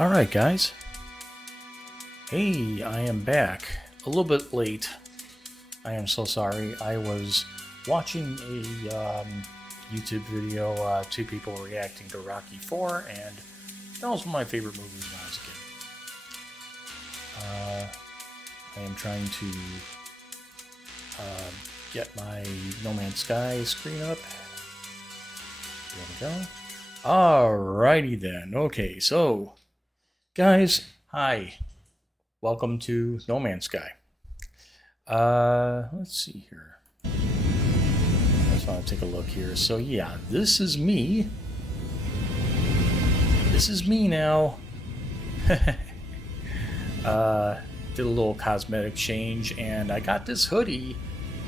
Alright, guys. Hey, I am back. A little bit late. I am so sorry. I was watching a YouTube video, two people reacting to Rocky 4, and that was one of my favorite movies when I was a kid. I am trying to get my No Man's Sky screen up. There we go. Alrighty then. Okay, so guys, hi. Welcome to No Man's Sky. Let's see here. I just want to take a look here. So yeah, this is me. This is me now. Did a little cosmetic change, and I got this hoodie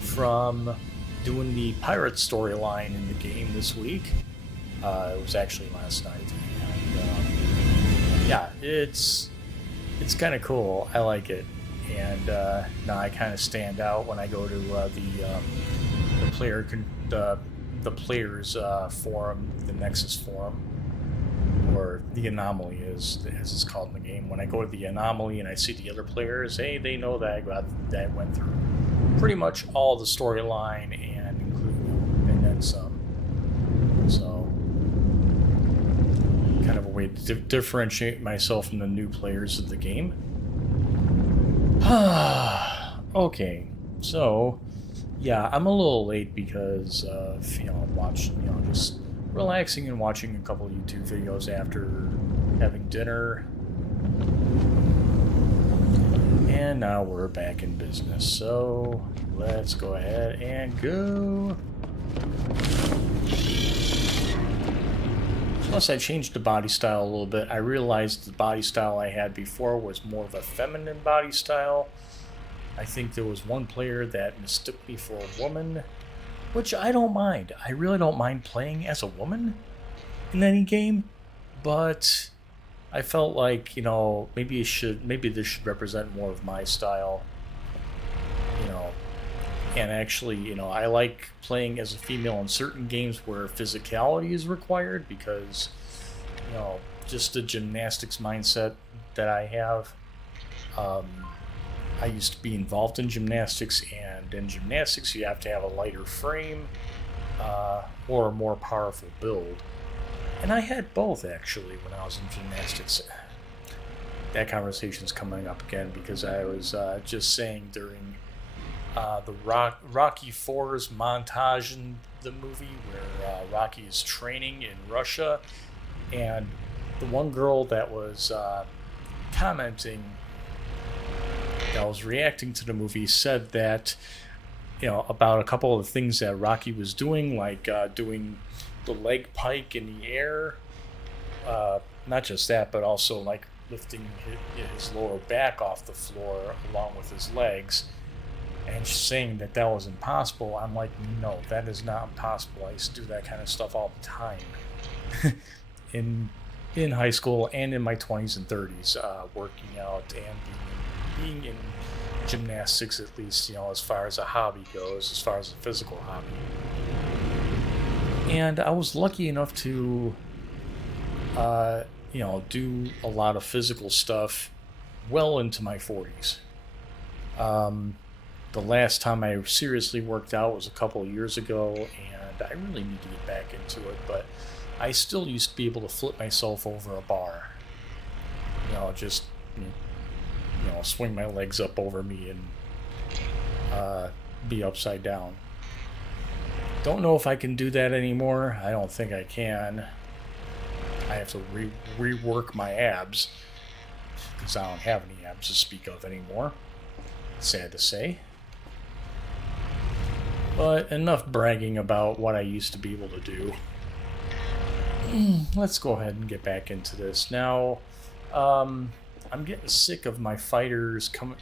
from doing the pirate storyline in the game this week. It was actually last night. And, yeah, it's kind of cool. I like it, and now I kind of stand out when I go to the players forum, the Nexus forum, or the Anomaly as it's called in the game. When I go to the Anomaly and I see the other players, hey, they know that I went through pretty much all the storyline and including and then some. So kind of a way to differentiate myself from the new players of the game. Okay, so yeah, I'm a little late because of just relaxing and watching a couple of YouTube videos after having dinner. And now we're back in business. So let's go ahead and go. Plus, I changed the body style a little bit. I realized the body style I had before was more of a feminine body style. I think there was one player that mistook me for a woman, which I don't mind. I really don't mind playing as a woman in any game, but I felt like, maybe this should represent more of my style, and actually, I like playing as a female in certain games where physicality is required because, just the gymnastics mindset that I have. I used to be involved in gymnastics, and in gymnastics you have to have a lighter frame or a more powerful build. And I had both, actually, when I was in gymnastics. That conversation's coming up again because I was just saying during the Rocky 4's montage in the movie where Rocky is training in Russia, and the one girl that was commenting, that was reacting to the movie, said that about a couple of the things that Rocky was doing, like doing the leg pike in the air, not just that, but also like lifting his lower back off the floor along with his legs, and saying that was impossible. I'm like, no, that is not impossible. I used to do that kind of stuff all the time in high school and in my 20s and 30s, working out and being in gymnastics, at least, as far as a hobby goes, as far as a physical hobby. And I was lucky enough to do a lot of physical stuff well into my 40s. The last time I seriously worked out was a couple of years ago, and I really need to get back into it, but I still used to be able to flip myself over a bar. Just swing my legs up over me and be upside down. Don't know if I can do that anymore. I don't think I can. I have to rework my abs because I don't have any abs to speak of anymore. Sad to say. But enough bragging about what I used to be able to do. Let's go ahead and get back into this. Now, I'm getting sick of my freighters coming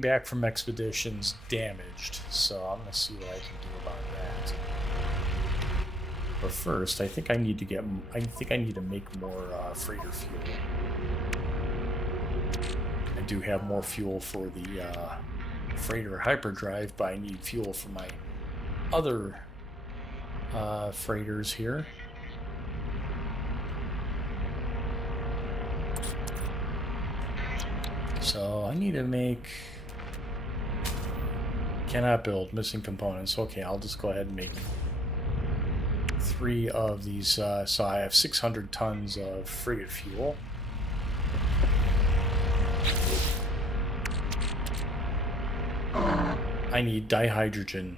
back from expeditions damaged. So I'm going to see what I can do about that. But first, I think I need to make more freighter fuel. I do have more fuel for the freighter hyperdrive, but I need fuel for my other freighters here. need to make... Cannot build, missing components. Okay, I'll just go ahead and make 3 of these. So I have 600 tons of frigate fuel. I need dihydrogen.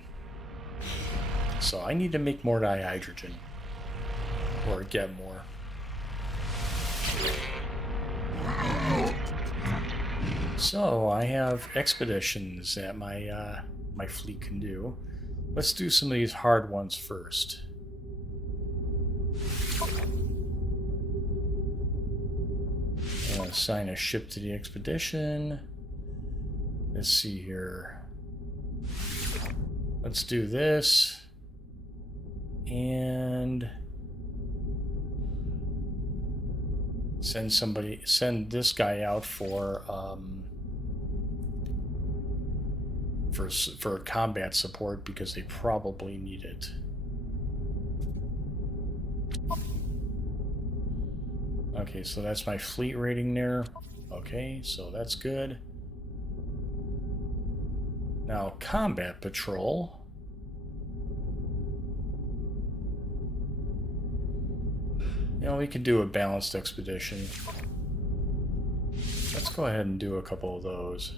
So I need to make more dihydrogen. Or get more. So I have expeditions that my my fleet can do. Let's do some of these hard ones first. Assign a ship to the expedition. Let's see here. Let's do this. And send this guy out for combat support because they probably need it. Okay, so that's my fleet rating there. Okay, so that's good. Now, combat patrol. You know, we could do a balanced expedition. Let's go ahead and do a couple of those.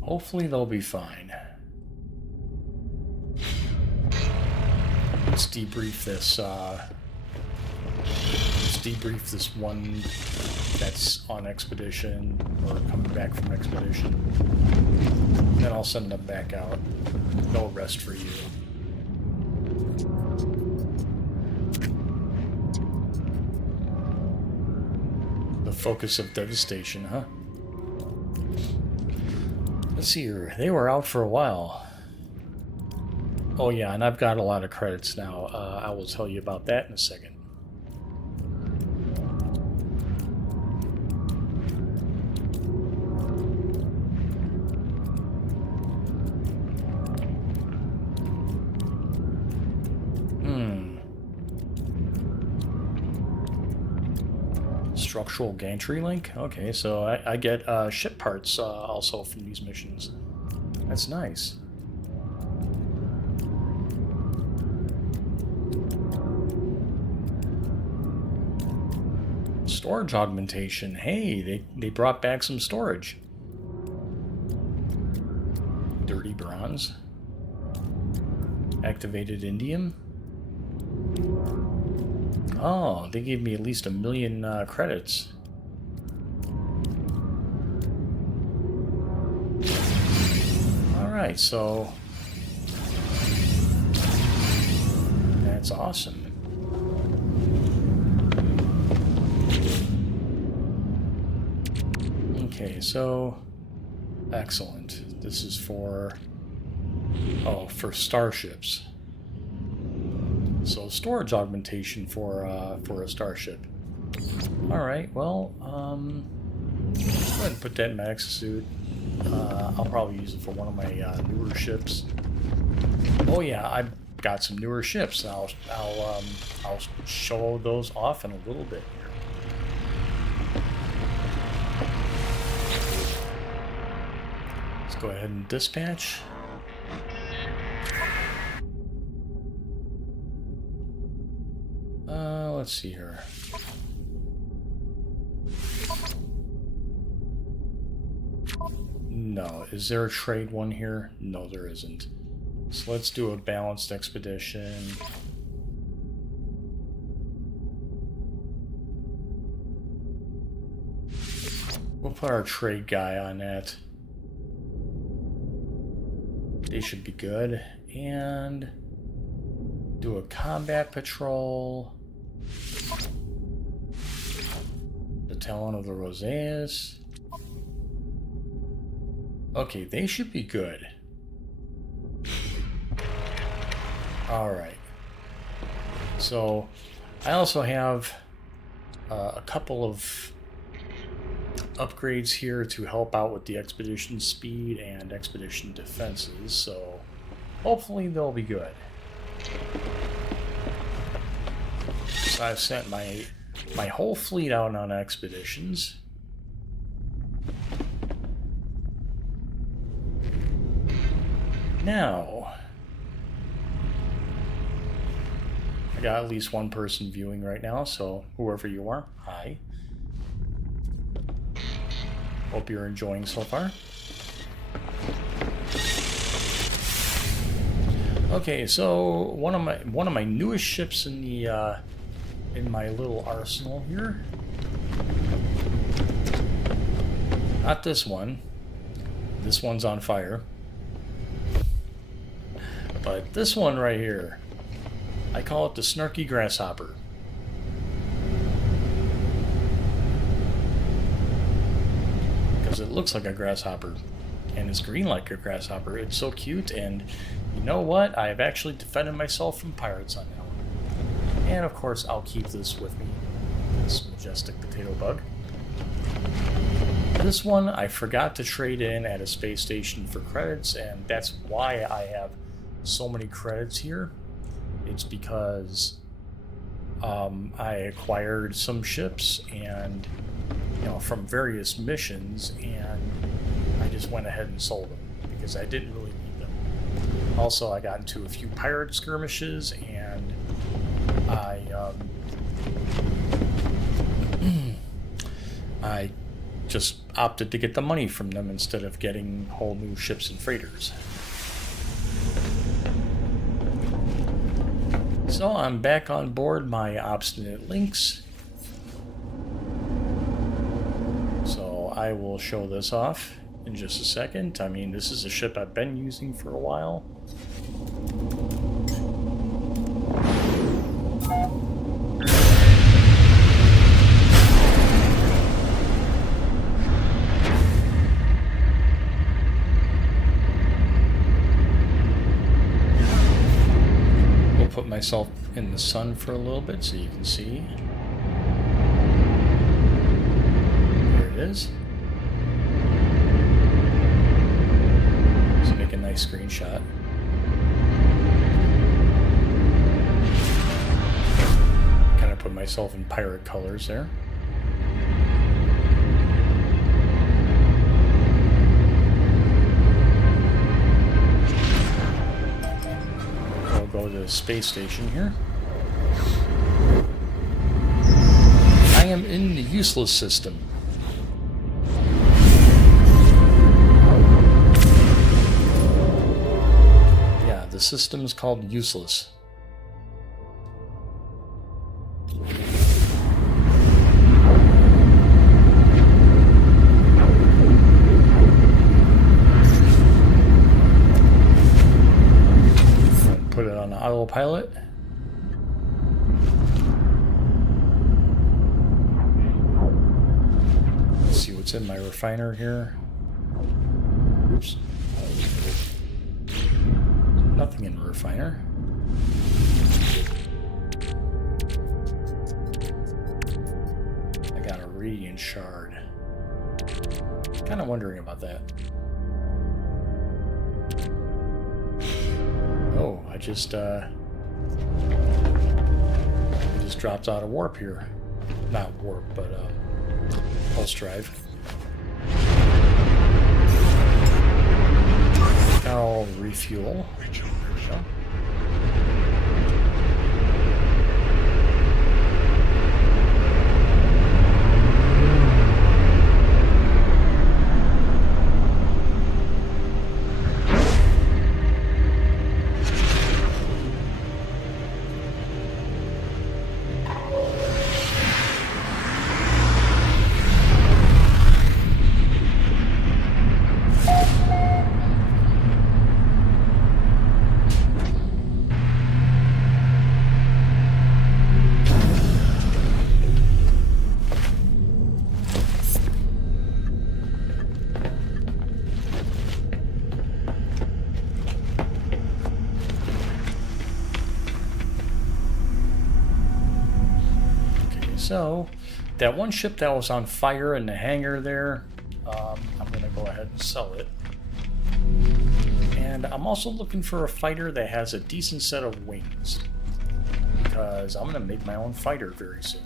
Hopefully they'll be fine. Let's debrief this. Let's debrief this one that's on expedition or coming back from expedition. Then I'll send them back out. No rest for you. The focus of devastation, huh? Let's see here. They were out for a while. Oh yeah, and I've got a lot of credits now. I will tell you about that in a second. Structural gantry link? Okay, so I get ship parts also from these missions. That's nice. Storage augmentation. Hey, they brought back some storage. Dirty bronze. Activated indium. Oh, they gave me at least 1 million credits. Alright, so... that's awesome. Okay, so... excellent. This is for... oh, for starships. So storage augmentation for a starship. All right, well, go ahead and put that in my exosuit. I'll probably use it for one of my newer ships. Oh yeah, I've got some newer ships. I'll show those off in a little bit here. Let's go ahead and dispatch. Let's see here. No, is there a trade one here? No, there isn't. So let's do a balanced expedition. We'll put our trade guy on that. They should be good. And do a combat patrol. The Talon of the Roseas. Okay, they should be good. Alright. So, I also have a couple of upgrades here to help out with the expedition speed and expedition defenses. So, hopefully they'll be good. So I've sent my whole fleet out on expeditions. Now, I got at least one person viewing right now, so whoever you are, hi. Hope you're enjoying so far. Okay, so one of my newest ships in the in my little arsenal here. Not this one. This one's on fire. But this one right here, I call it the Snarky Grasshopper. Because it looks like a grasshopper. And it's green like a grasshopper. It's so cute, and you know what? I have actually defended myself from pirates on that one. And of course, I'll keep this with me. This majestic potato bug. This one I forgot to trade in at a space station for credits, and that's why I have so many credits here. It's because I acquired some ships and from various missions, and I just went ahead and sold them because I didn't really need them. Also, I got into a few pirate skirmishes, and I just opted to get the money from them instead of getting whole new ships and freighters. So I'm back on board my obstinate Lynx. So I will show this off in just a second. I mean, this is a ship I've been using for a while. Put myself in the sun for a little bit so you can see. There it is. Let's make a nice screenshot. Kind of put myself in pirate colors there. Go to the space station here. I am in the useless system. Yeah, the system is called useless. Put it on autopilot. Let's see what's in my refiner here. Oops. Nothing in the refiner. I got a radiant shard. Kind of wondering about that. Oh, I just dropped out of warp here. Not warp, but pulse drive. I'll refuel. There we go. So, that one ship that was on fire in the hangar there, I'm going to go ahead and sell it. And I'm also looking for a fighter that has a decent set of wings, because I'm going to make my own fighter very soon.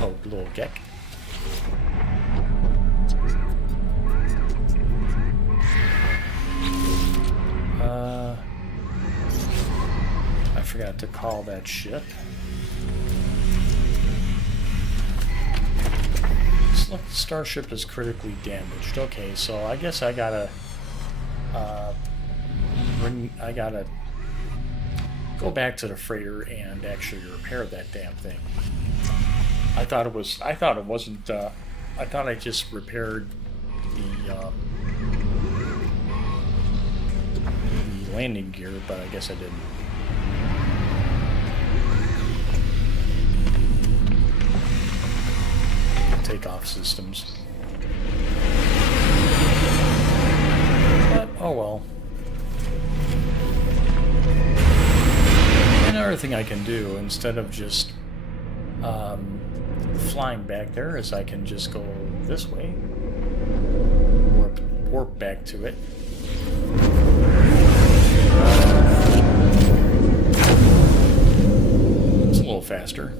Oh, little geck. I forgot to call that ship. Look, the starship is critically damaged. Okay, so I guess I gotta go back to the freighter and actually repair that damn thing. I thought it wasn't. I thought I just repaired the landing gear, but I guess I didn't. Takeoff systems. But, oh well. Another thing I can do, instead of just flying back there, is I can just go this way. Warp back to it. It's a little faster.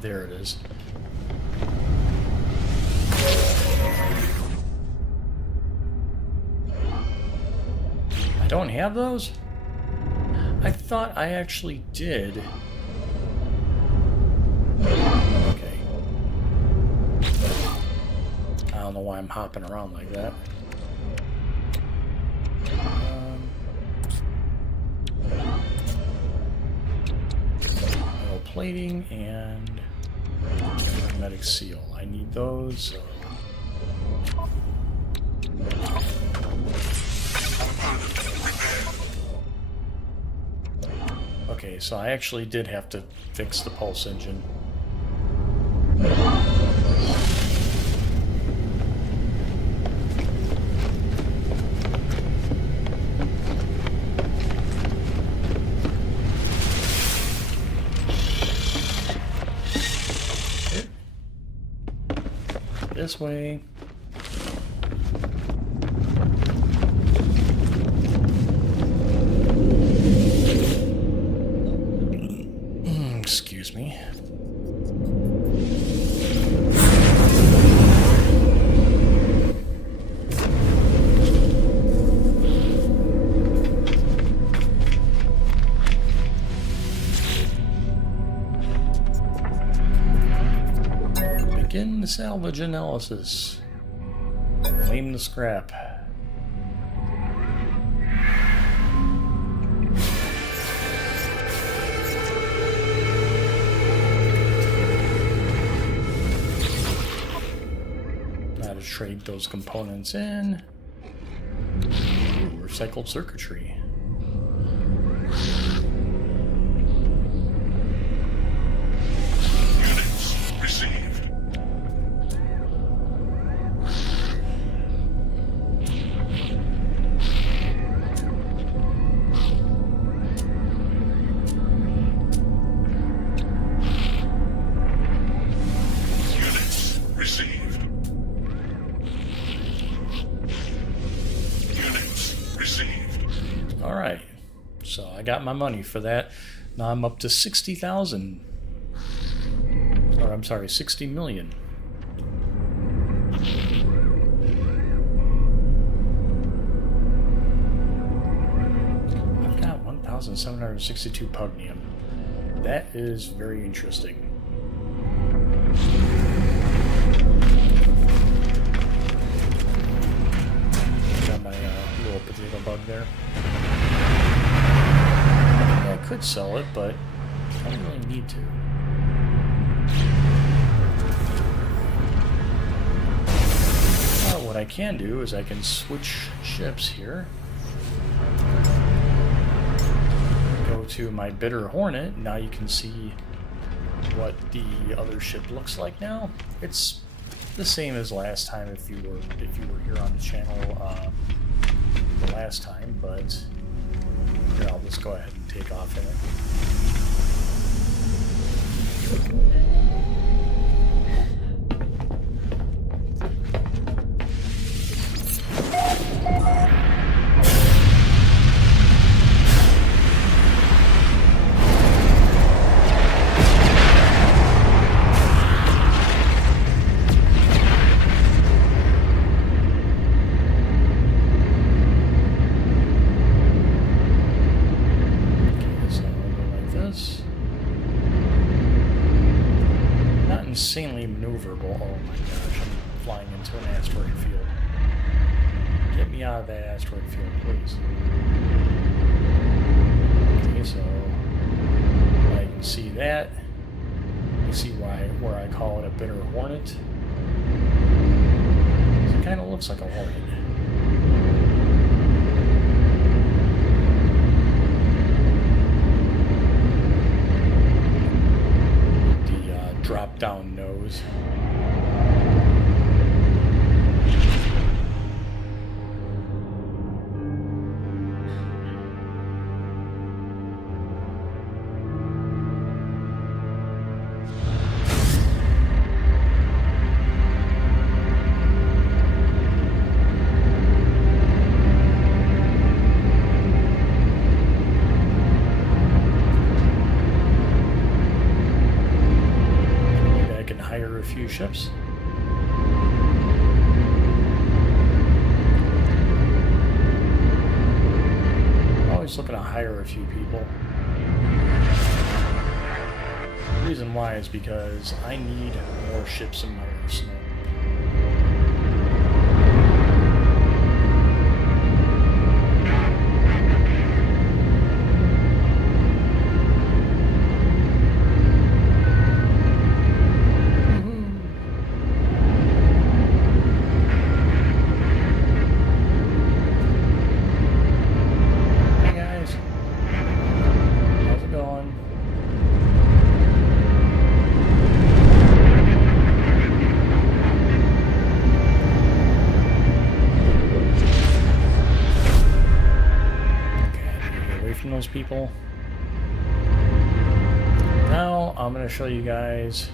There it is. I don't have those? I thought I actually did. Okay. I don't know why I'm hopping around like that. Metal plating and hermetic seal. I need those. Okay, so I actually did have to fix the pulse engine. This way. Excuse me. Begin the salvage analysis. Claim the scrap. Now to trade those components in. Ooh, recycled circuitry. Alright, so I got my money for that. Now I'm up to 60,000. Or I'm sorry, 60 million. I've got 1,762 pugnium. That is very interesting. Got my little potato bug there. I could sell it, but I don't really need to. What I can do is I can switch ships here. Go to my Bitter Hornet, now you can see what the other ship looks like now. It's the same as last time if you were here on the channel the last time, but here, I'll just go ahead and take off in it. Insanely maneuverable. Oh my gosh, I'm flying into an asteroid field. Get me out of that asteroid field, please. Okay, so I can see that. You see where I call it a Bitter Hornet. It kind of looks like a Hornet. Drop down nose. A few ships. Always looking to hire a few people. The reason why is because I need more ships in my arsenal. Those people. Now I'm going to show you guys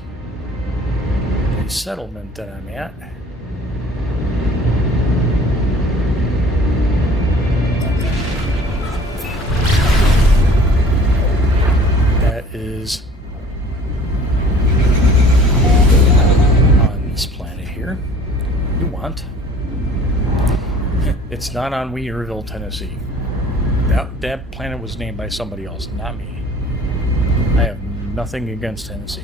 the settlement that I'm at. That is on this planet here. You want. It's not on Weirville, Tennessee. That planet was named by somebody else, not me. I have nothing against Tennessee.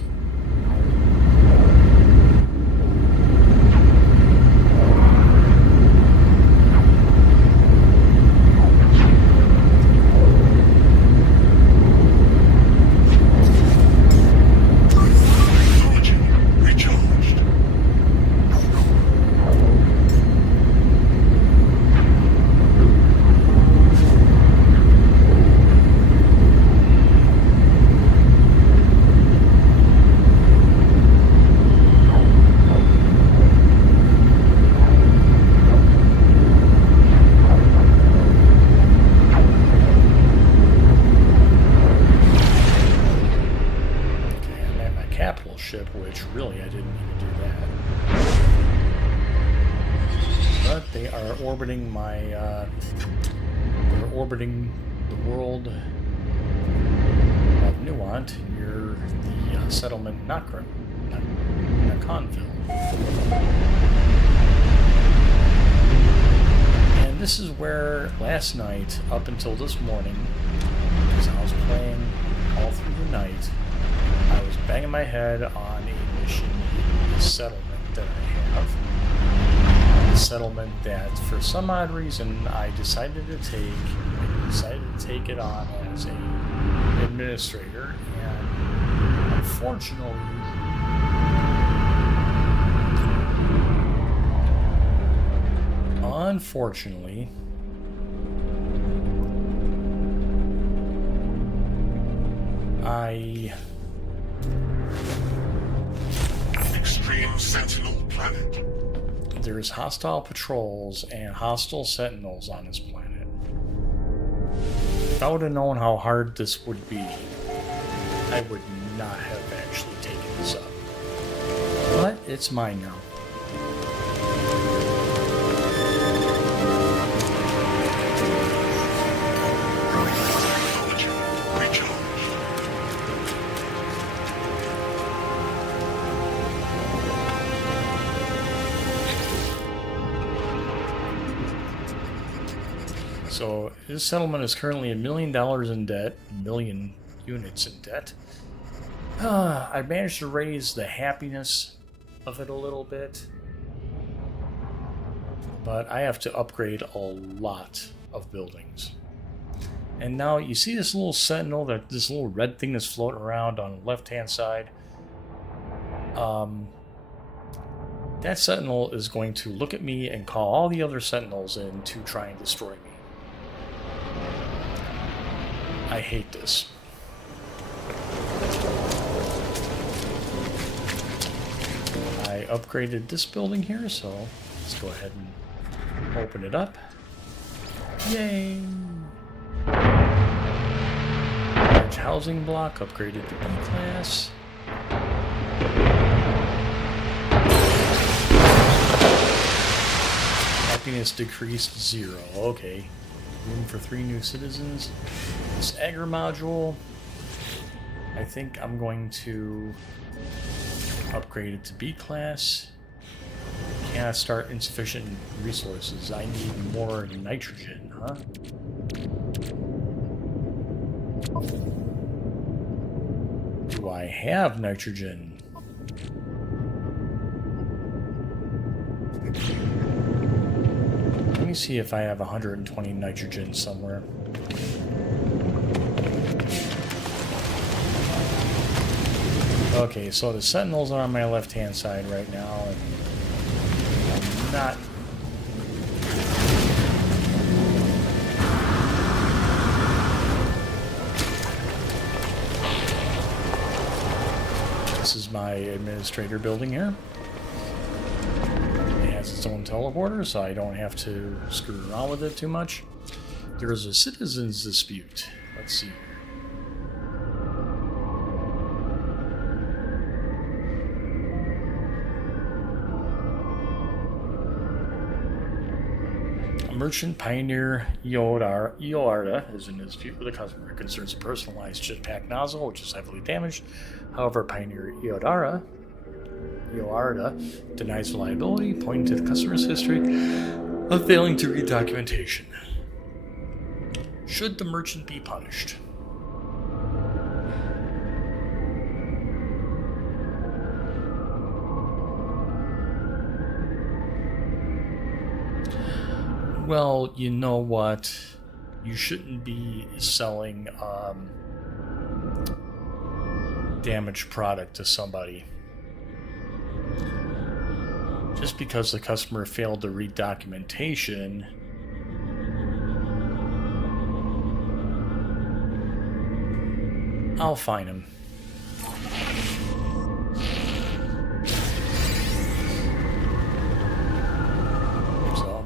Ship, which really I didn't need to do that. But they are orbiting my they're orbiting the world of Nuant near the settlement Naconville. And this is where last night, up until this morning, as I was playing all through the night, I was banging my head on a mission in the settlement that I have. A settlement that, for some odd reason, I decided to take. I decided to take it on as an administrator, and unfortunately, my... Extreme Sentinel planet. There's hostile patrols and hostile sentinels on this planet. If I would have known how hard this would be, I would not have actually taken this up. But it's mine now. Technology recharged. So his settlement is currently $1 million in debt, 1 million units in debt. I managed to raise the happiness of it a little bit, but I have to upgrade a lot of buildings. And now you see this little sentinel, this little red thing that's floating around on the left-hand side. That sentinel is going to look at me and call all the other sentinels in to try and destroy me. I hate this. I upgraded this building here, so let's go ahead and open it up. Yay! Large housing block upgraded to B class. Happiness decreased 0. Okay. Room for 3 new citizens. This agri module, I think I'm going to upgrade it to B class. Cannot start insufficient resources. I need more nitrogen, huh? Do I have nitrogen? Let me see if I have 120 nitrogen somewhere. Okay, so the sentinels are on my left-hand side right now, and I'm not... This is my administrator building here. It has its own teleporter, so I don't have to screw around with it too much. There's a citizens dispute. Let's see. Merchant Pioneer Eoarda is in a dispute with a customer. It concerns a personalized jetpack nozzle, which is heavily damaged. However, Pioneer Eoarda denies liability, pointing to the customer's history of failing to read documentation. Should the merchant be punished? Well, you know what? You shouldn't be selling damaged product to somebody just because the customer failed to read documentation. I'll fine him.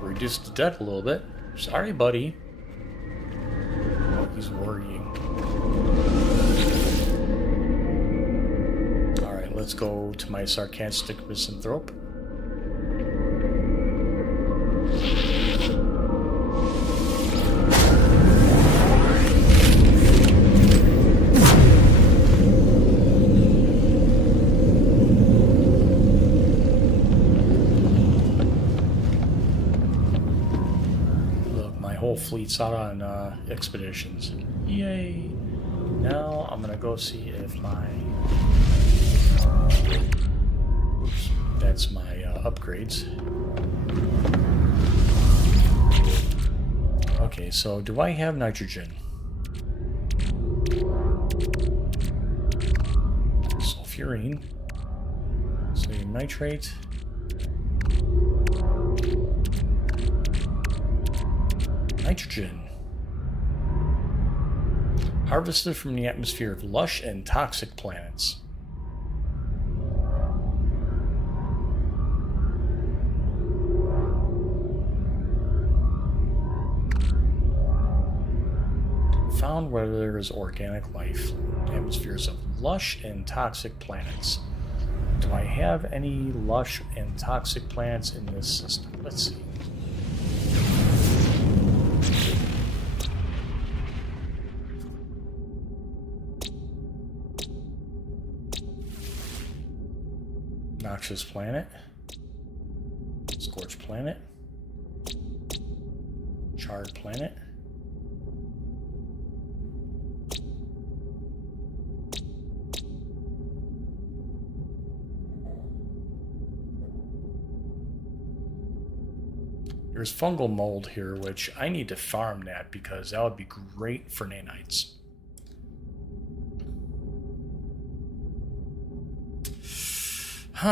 Reduce the debt a little bit. Sorry, buddy. Oh, he's worrying. Alright, let's go to my sarcastic misanthrope. Fleets out on expeditions. Yay! Now I'm gonna go see if my... Oops, that's my upgrades. Okay, so do I have nitrogen? Sulfurine. Sodium nitrate. Nitrogen. Harvested from the atmosphere of lush and toxic planets. Found where there is organic life. Atmospheres of lush and toxic planets. Do I have any lush and toxic planets in this system? Let's see. Noxious planet. Scorched planet. Charred planet. There's fungal mold here, which I need to farm that because that would be great for nanites. We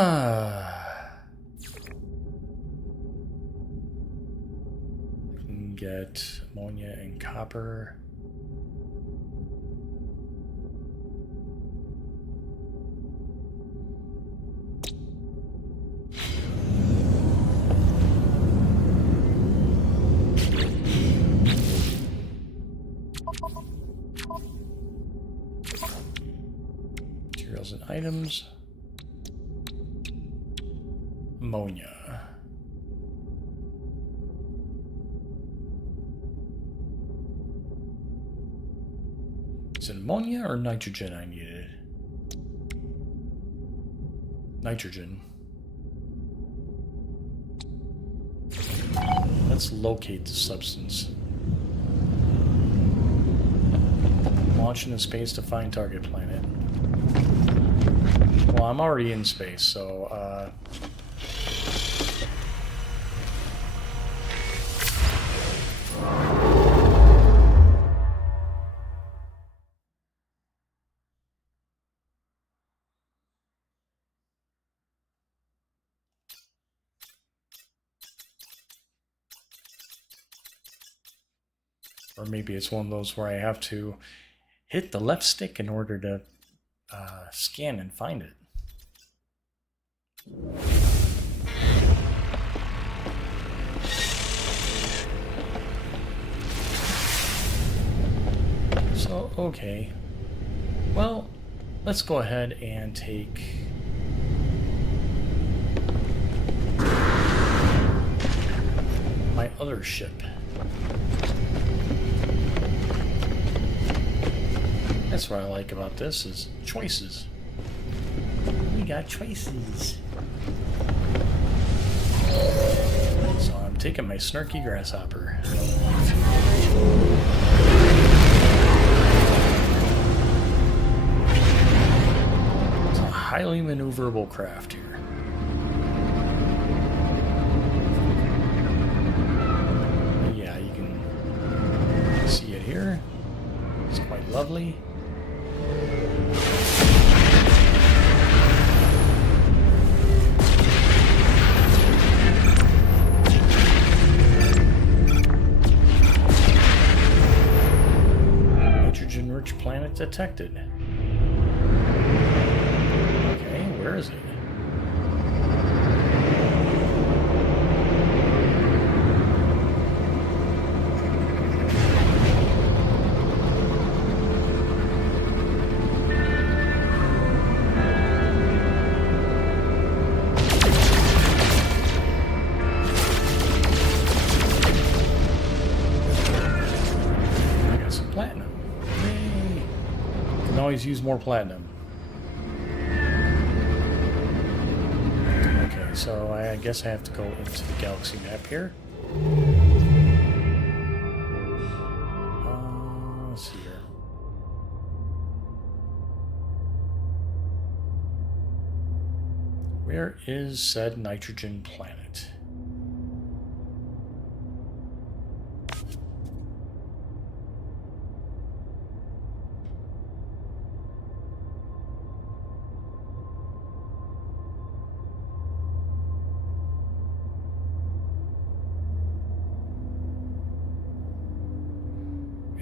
can get ammonia and copper. Materials and items. Ammonia. Is it ammonia or nitrogen I needed? Nitrogen. Let's locate the substance. Launch into space to find target planet. Well, I'm already in space, so, or maybe it's one of those where I have to hit the left stick in order to scan and find it. So, okay. Well, let's go ahead and take my other ship. That's what I like about this is choices. We got choices. So I'm taking my snarky grasshopper. It's a highly maneuverable craft here. Yeah, you can see it here. It's quite lovely. Nitrogen-rich planet detected. Okay, where is it? Always use more platinum. Okay, so I guess I have to go into the galaxy map here. Let's see here. Where is said nitrogen planet?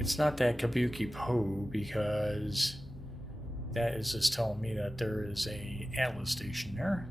It's not that Kabuki Po because that is just telling me that there is a Atlas station there.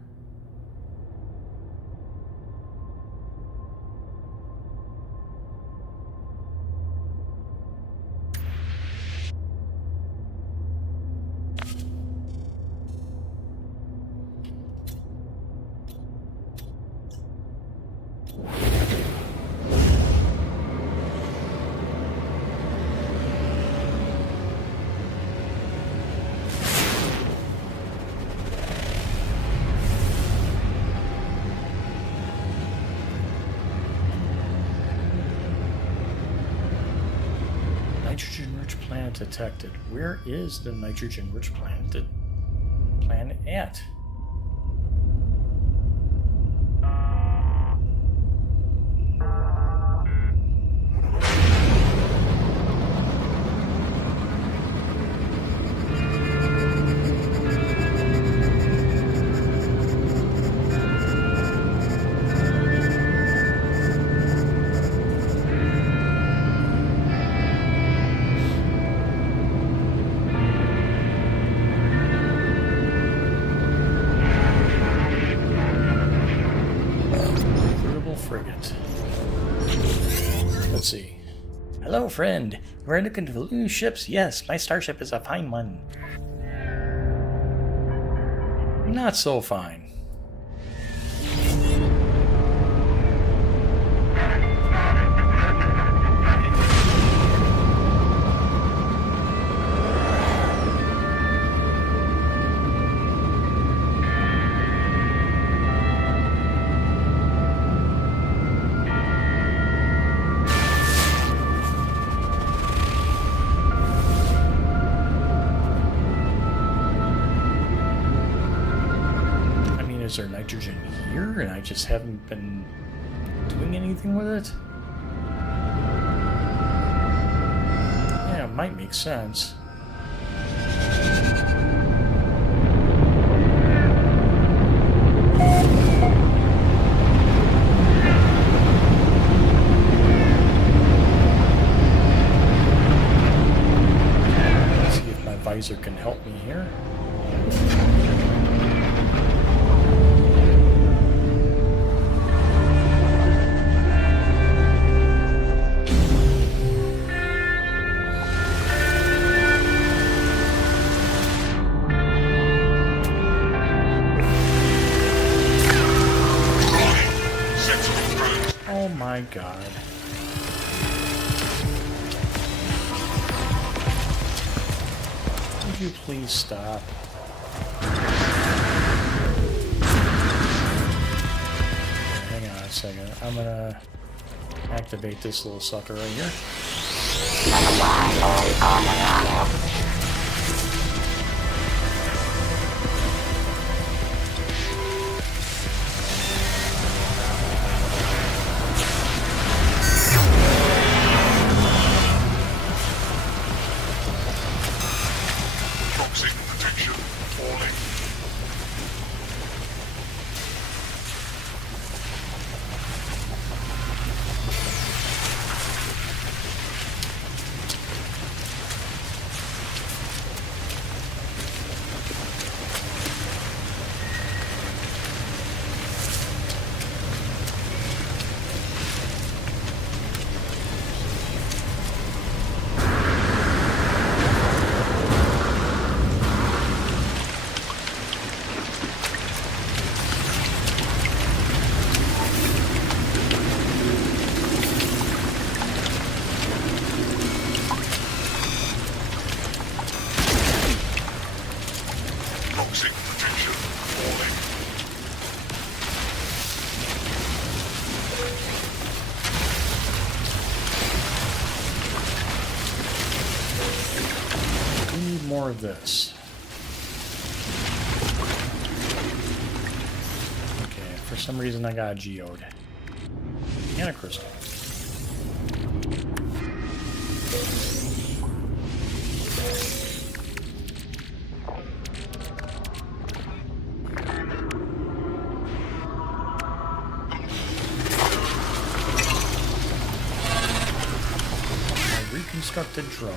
Nitrogen-rich planet detected. Where is the nitrogen-rich planet at? Frigate. Let's see. Hello, friend. We're looking for new ships. Yes, my starship is a fine one. Not so fine. Is there nitrogen here and I just haven't been doing anything with it? Yeah, it might make sense. Let's see if my visor can help me here. Oh my god. Would you please stop? Hang on a second. I'm gonna activate this little sucker right here. More of this. Okay, for some reason I got a geode. And a crystal. constructed drone.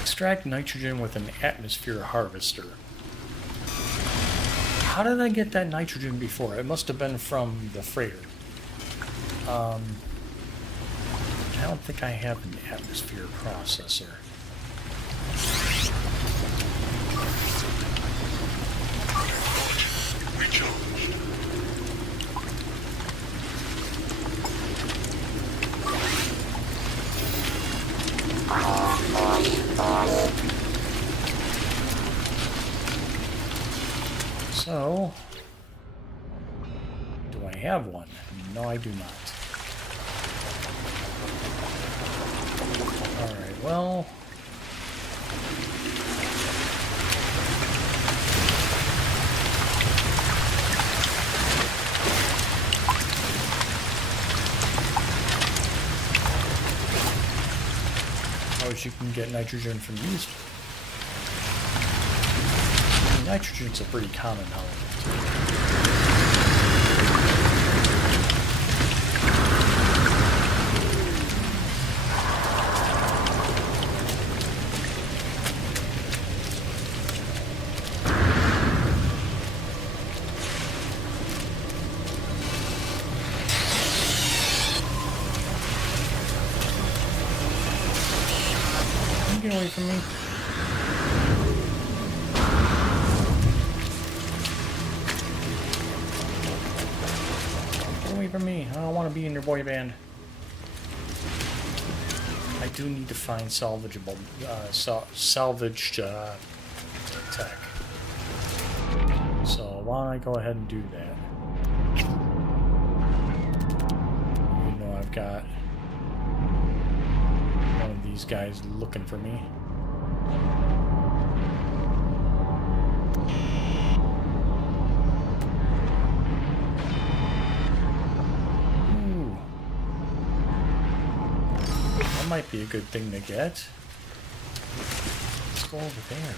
Extract nitrogen with an atmosphere harvester. How did I get that nitrogen before? It must have been from the freighter. I don't think I have an atmosphere processor. Recharged. So, do I have one? No, I do not. Alright, well... you can get nitrogen from these. Nitrogen's a pretty common element. Get away from me. Get away from me. I don't want to be in your boy band. I do need to find salvageable, salvaged tech. So why don't I go ahead and do that? Even though I've got these guys looking for me. Ooh. That might be a good thing to get. Let's go over there.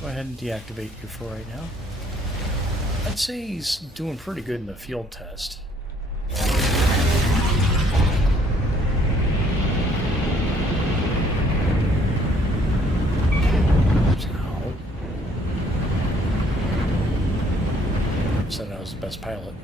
Go ahead and deactivate you for right now. I'd say he's doing pretty good in the field test. Said I was the best pilot.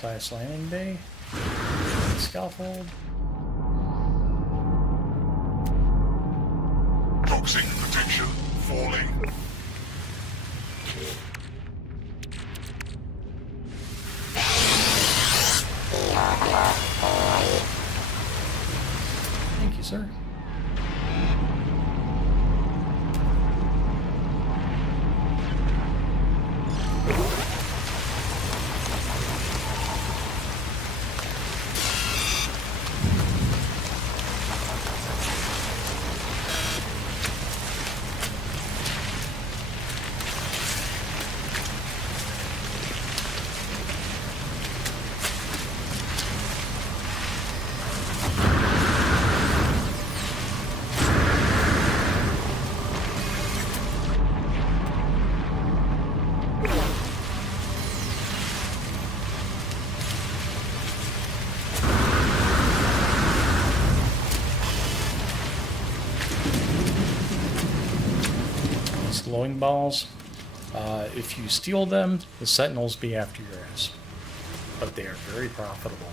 Class landing bay. Scaffold. Toxic potential falling. Thank you, sir. glowing balls. If you steal them, the Sentinels be after your ass. But they are very profitable.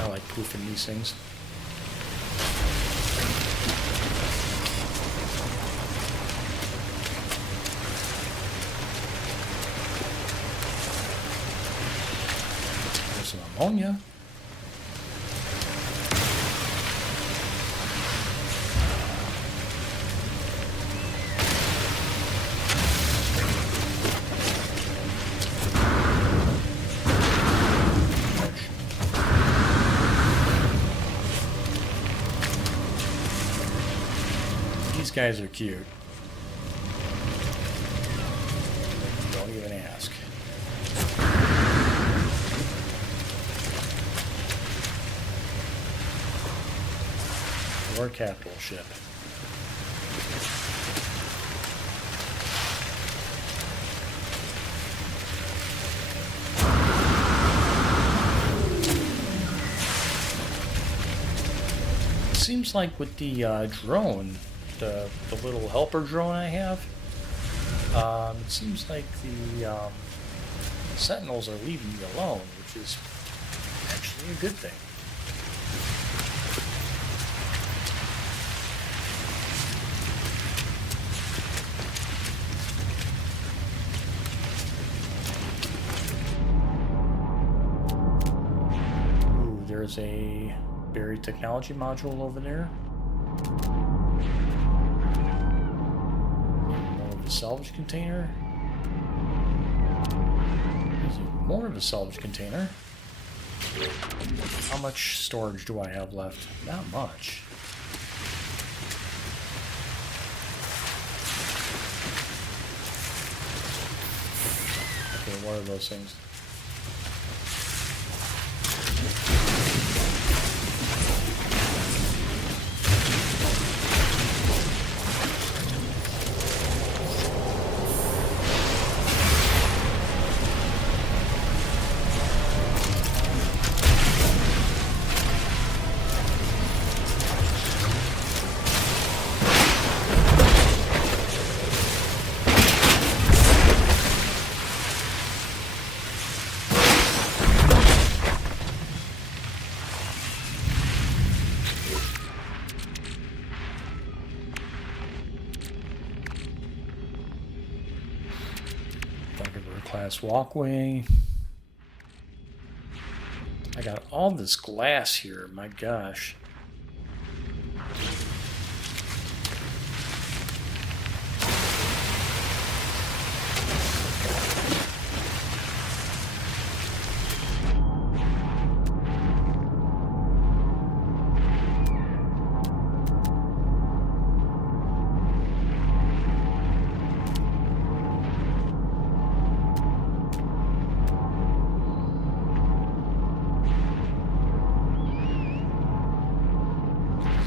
I like poofing these things. There's some ammonia. These guys are cute. Don't even ask. War capital ship. It seems like with the drone, the little helper drone I have, it seems like the Sentinels are leaving me alone, which is actually a good thing. Ooh, there's a buried technology module over there. Salvage container. Is it more of a salvage container? How much storage do I have left? Not much. Okay, what are those things? Glass walkway. I got all this glass here, my gosh.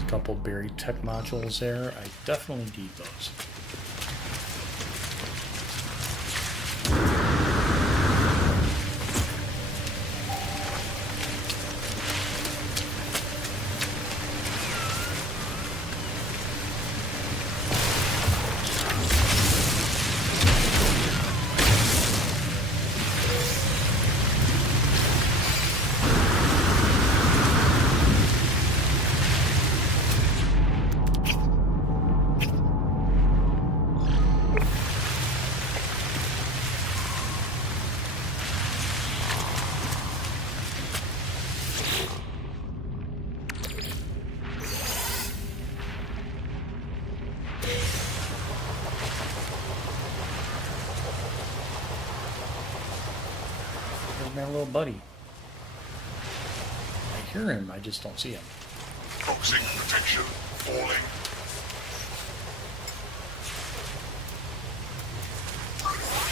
Couple buried tech modules there. I definitely need those. My little buddy. I hear him, I just don't see him. Toxic protection falling.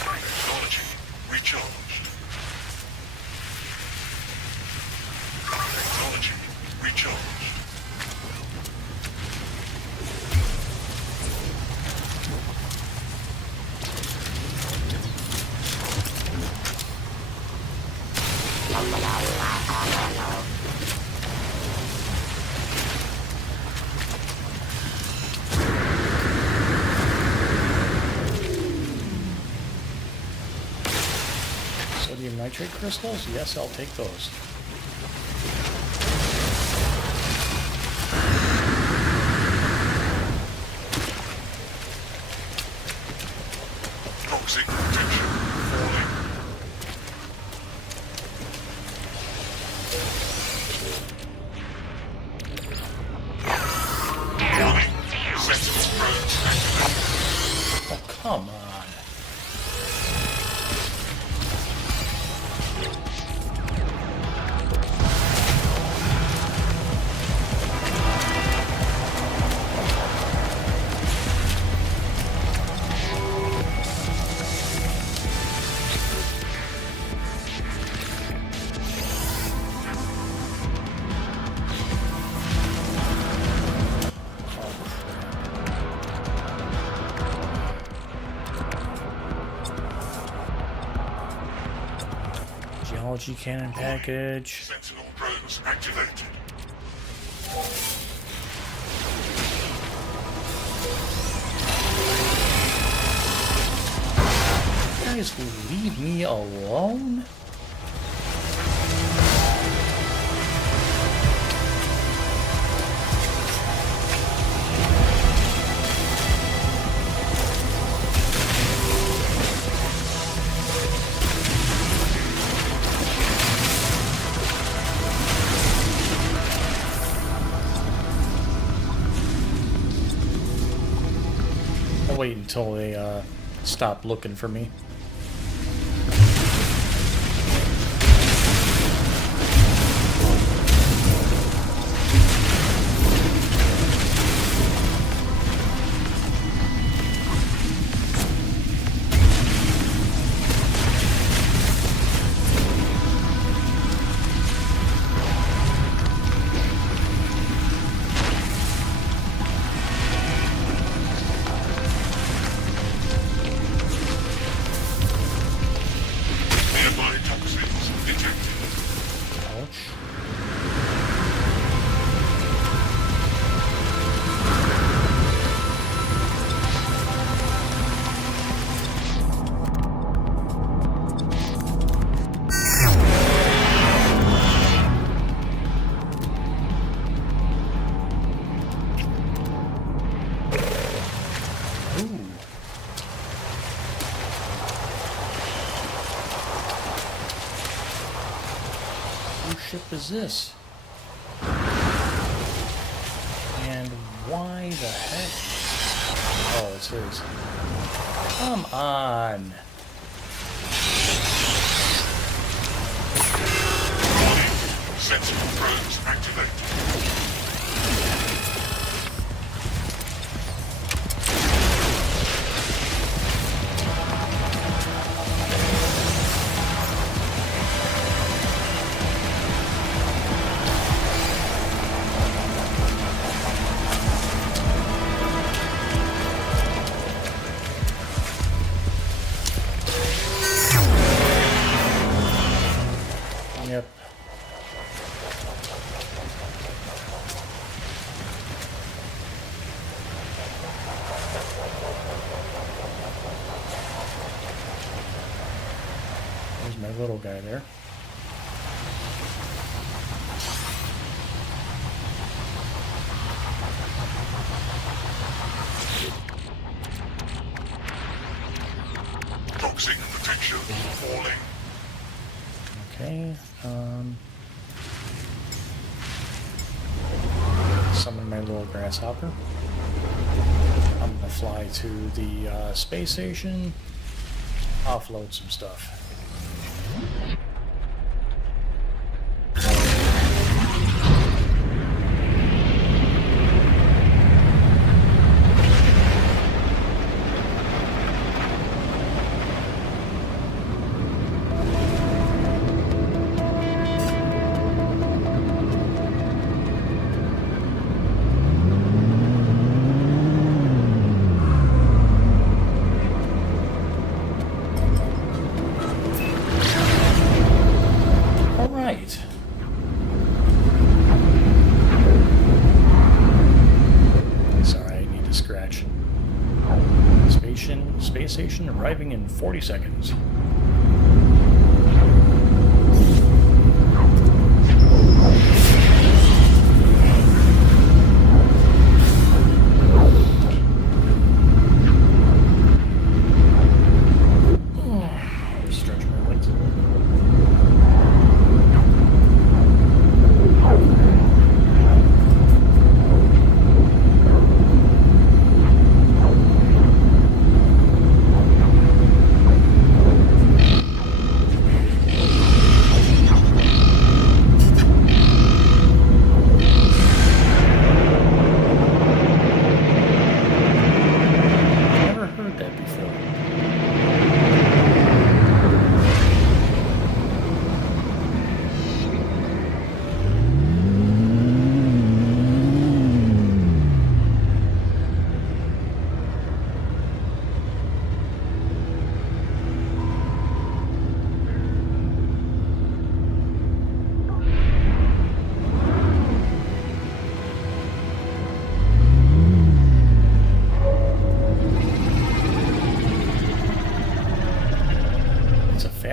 Technology recharged. Technology recharged. nitrate crystals? Yes, I'll take those. Toxic protection falling. Warning. Sentinel drones activated. Oh, come on. Geology cannon package. Sentinel drones activated. Guys, leave me alone? I'll wait until they stop looking for me. Nearby toxins detected. Ouch. Ooh. Whose ship is this? And why the heck? Oh, it's his. Come on. Warning. Sentinel drones activated. Yep. There's my little guy there. Toxic protection falling. Okay. Summon my little grasshopper. I'm gonna fly to the space station, offload some stuff. Alright. Sorry, I need to scratch. Space station arriving in 40 seconds.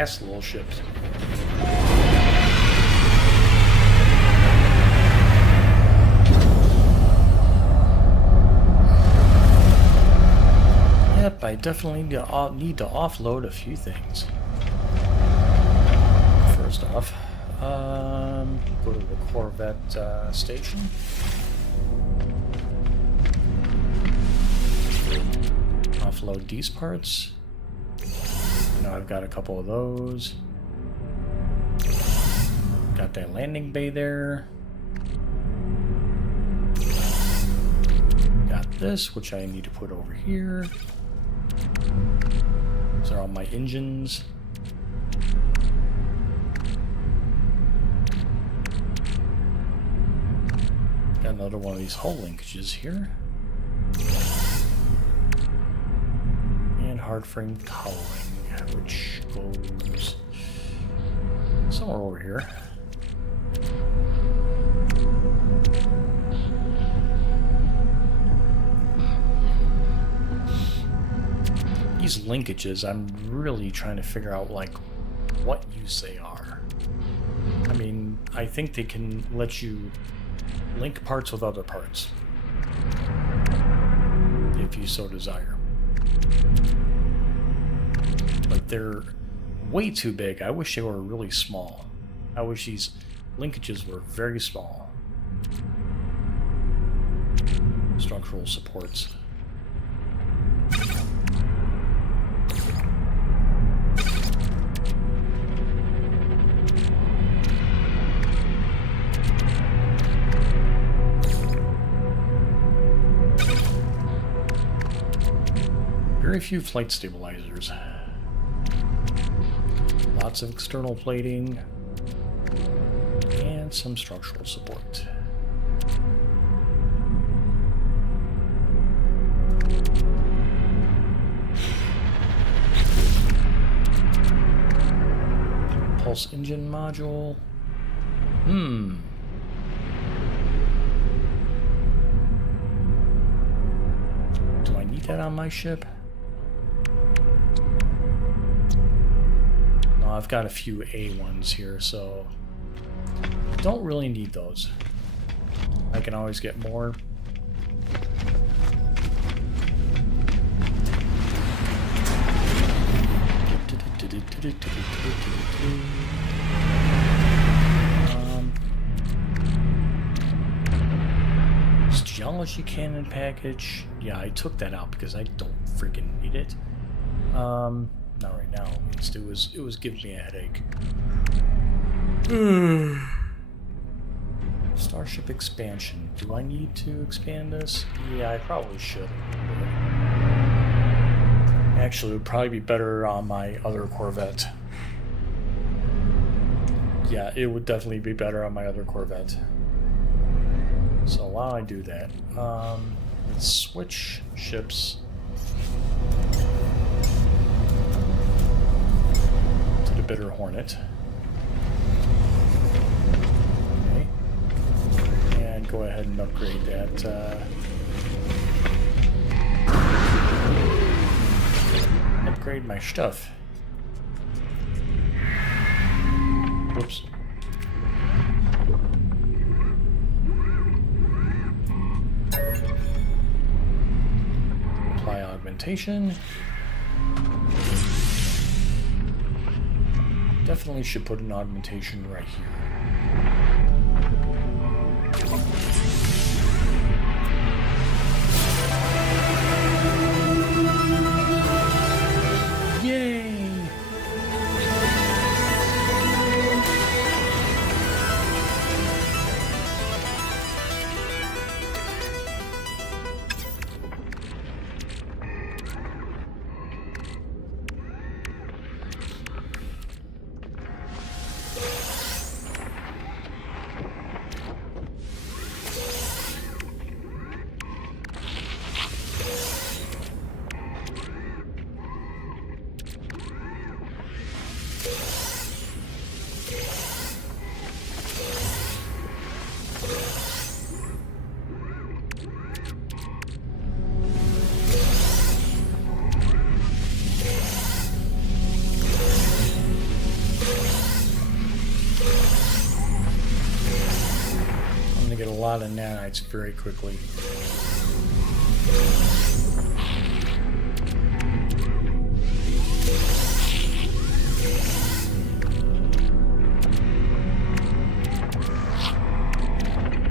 fast little ships. Yep, I definitely need to offload a few things. First off, go to the Corvette station. Offload these parts. Now I've got a couple of those. Got that landing bay there. Got this, which I need to put over here. These are all my engines. Got another one of these hull linkages here. And hard frame cowling, which goes somewhere over here. These linkages, I'm really trying to figure out like what use they are. I mean, I think they can let you link parts with other parts if you so desire. But they're way too big. I wish they were really small. I wish these linkages were very small. Structural supports. Very few flight stabilizers. Lots of external plating and some structural support. Pulse engine module. Do I need that on my ship? I've got a few A ones here, so don't really need those. I can always get more. This geology cannon package. Yeah, I took that out because I don't freaking need it. Not right now. It was giving me a headache. Starship expansion. Do I need to expand this? Yeah, I probably should. Actually, it would probably be better on my other Corvette. Yeah, it would definitely be better on my other Corvette. So while I do that, let's switch ships. Bitter Hornet. Okay. And go ahead and upgrade that. Upgrade my stuff. Whoops. Apply augmentation. Definitely should put an augmentation right here. Yay! lot of nanites very quickly.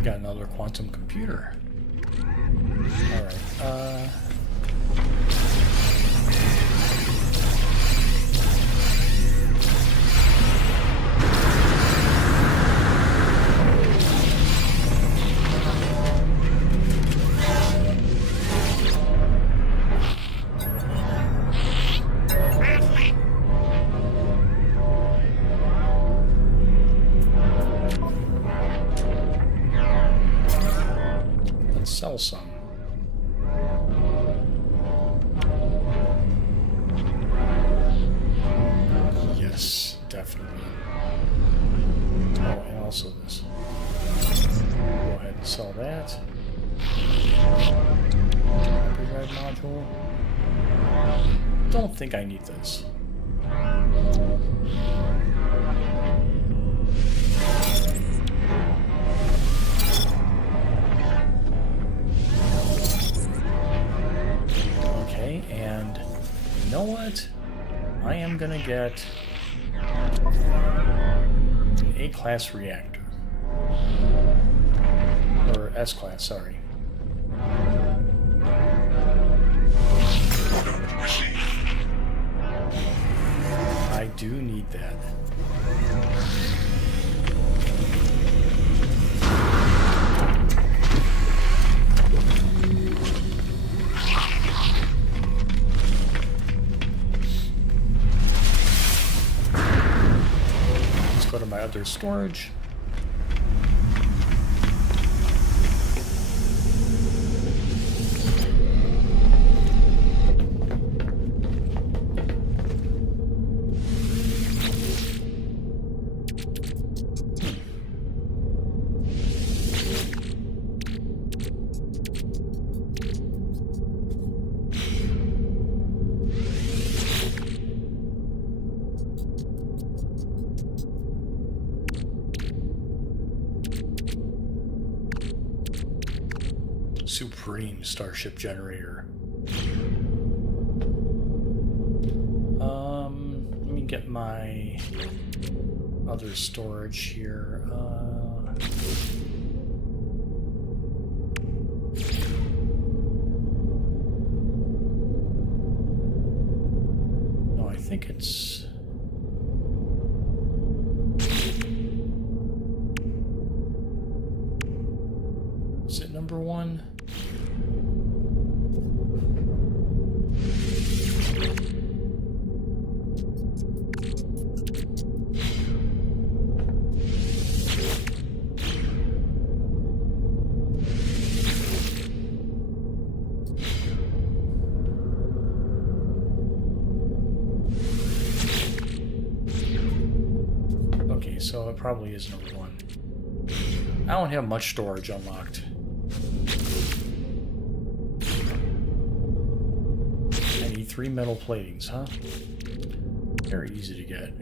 Got another quantum computer. Alright, let's sell some. Yes, definitely. Oh, and also this. Go ahead and sell that. Copyright module. Don't think I need this. Okay, and you know what? I am gonna get an A-class reactor. Or S-class, sorry. I do need that. Let's go to my other storage. Supreme Starship Generator. Let me get my other storage here. No, I think it's... Is it number one? Okay, so it probably is number one. I don't have much storage unlocked. I need 3 metal platings, huh? Very easy to get.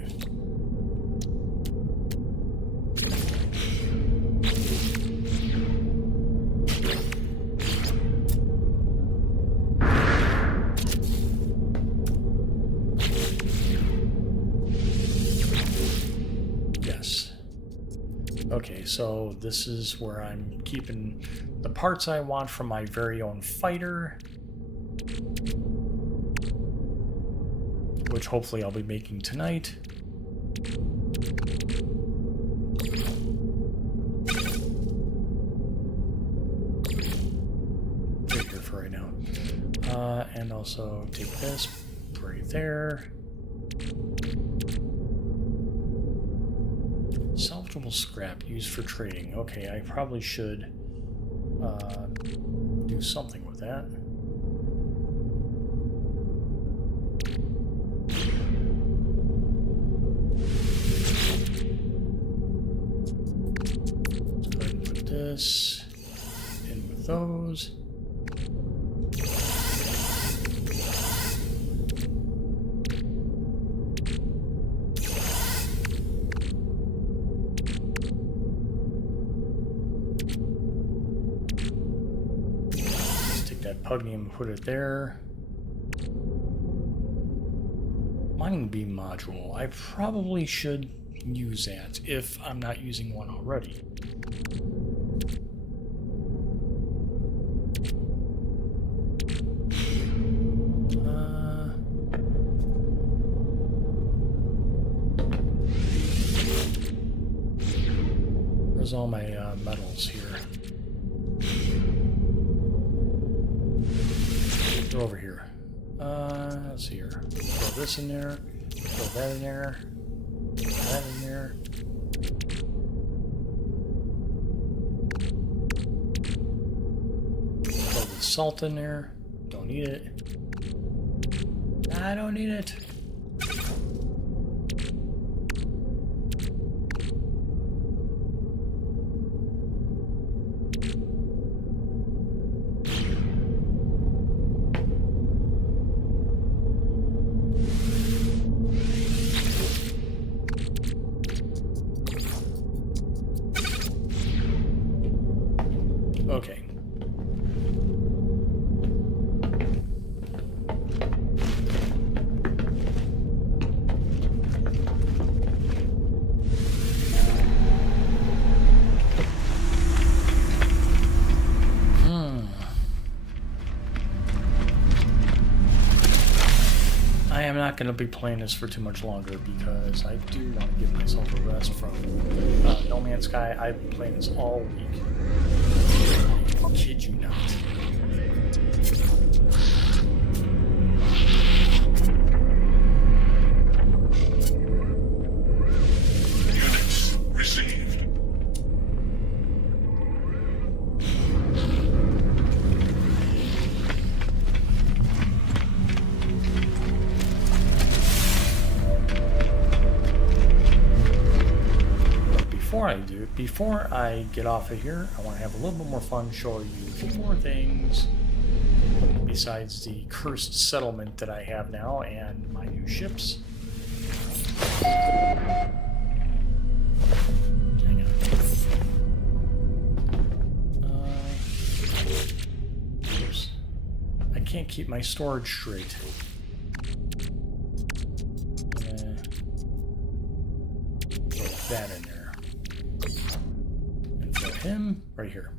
Yes. Okay, so this is where I'm keeping the parts I want from my very own fighter, which hopefully I'll be making tonight. Right here for right now. And also take this right there. Salvageable scrap used for trading. Okay, I probably should do something with that. Let's go ahead and put this in with those. that pugnium, put it there. Mining beam module. I probably should use that if I'm not using one already. Where's all my metals here? They're over here. Let's see here. Throw this in there. Throw that in there. Throw that in there. Throw the salt in there. Don't need it. I don't need it. Okay. I am not going to be playing this for too much longer because I do want to give myself a rest from No Man's Sky. I've been playing this all week. I kid you not. Units received. Before I get off of here, I want to have a little bit more fun, show you a few more things besides the cursed settlement that I have now and my new ships. Hang on. Oops. I can't keep my storage straight. Put that in there. Him right here.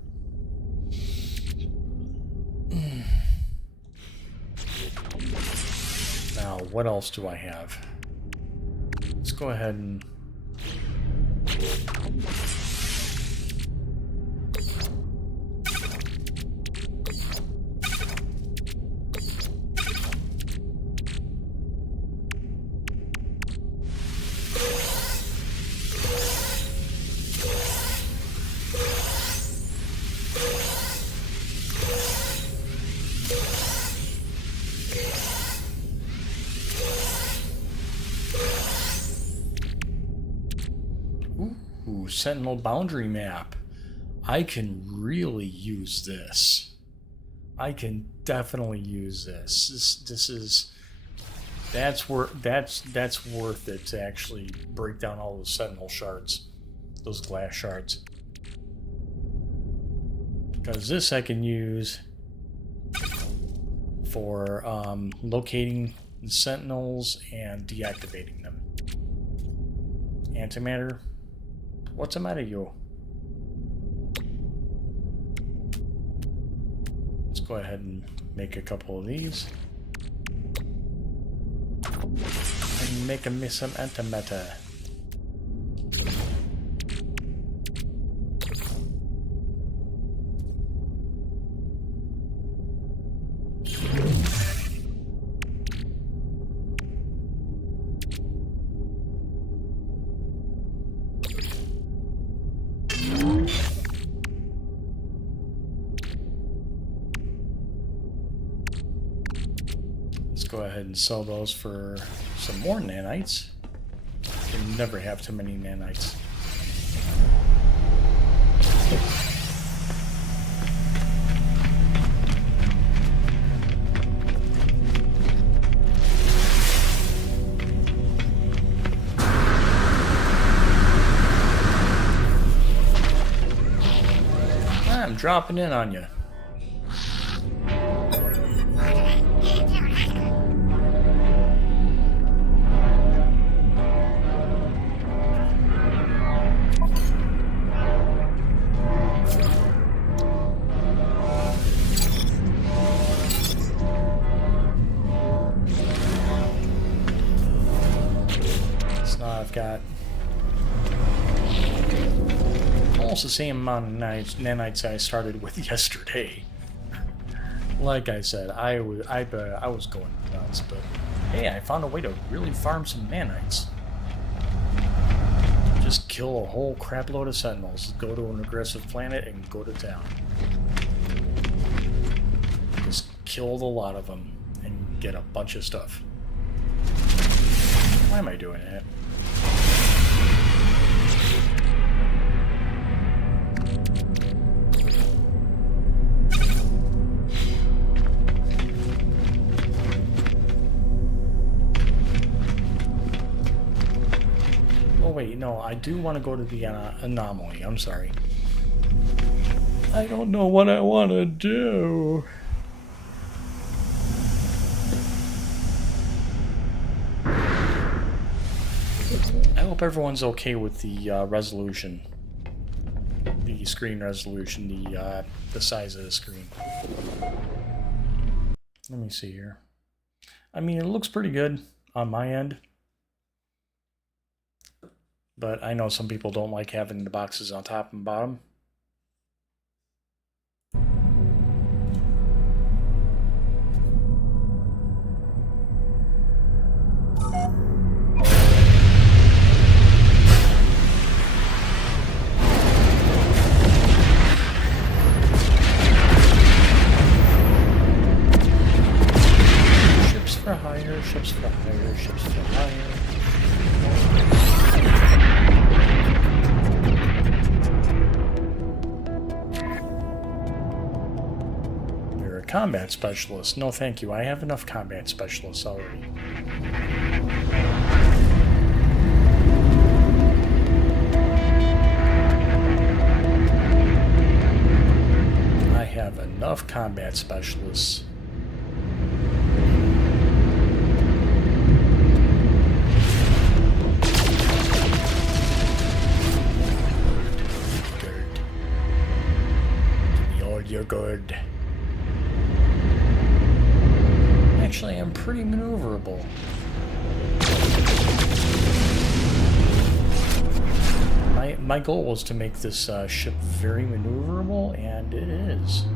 Now, what else do I have? Let's go ahead and Sentinel boundary map. I can really use this. I can definitely use this. This is that's worth it to actually break down all those Sentinel shards, those glass shards. Because this I can use for locating the Sentinels and deactivating them. Antimatter. What's the matter, you? Let's go ahead and make a couple of these. And make me some antimatter. Go ahead and sell those for some more nanites. You can never have too many nanites. I'm dropping in on you. got almost the same amount of nanites I started with yesterday. Like I said, I was going nuts, but hey, I found a way to really farm some nanites. Just kill a whole crap load of sentinels, go to an aggressive planet, and go to town. Just kill the lot of them and get a bunch of stuff. Why am I doing that? Oh wait, no, I do want to go to the anomaly. I'm sorry. I don't know what I want to do. I hope everyone's okay with the resolution. The screen resolution, the size of the screen. Let me see here. I mean, it looks pretty good on my end. But I know some people don't like having the boxes on top and bottom. Ships for hire, ships for hire, ships for hire. Combat specialist. No, thank you. I have enough combat specialists already. I have enough combat specialists. Good. Give me all your good. Actually, I'm pretty maneuverable. My goal was to make this ship very maneuverable, and it is.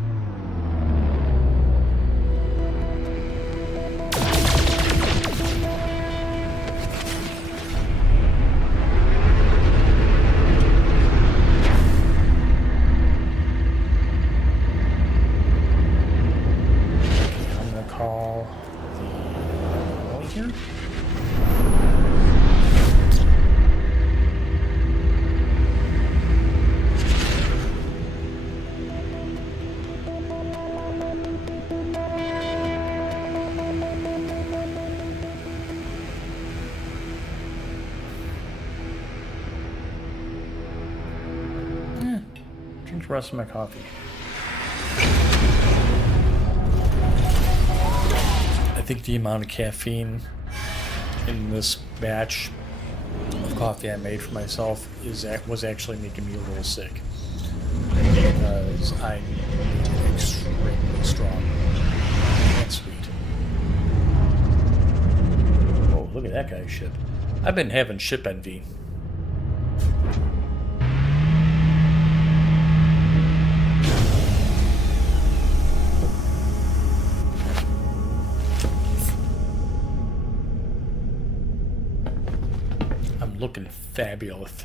Drink the rest of my coffee. I think the amount of caffeine in this batch of coffee I made for myself was actually making me a little sick. Because I made it extremely strong and sweet. Oh, look at that guy's ship. I've been having ship envy. Looking fabulous.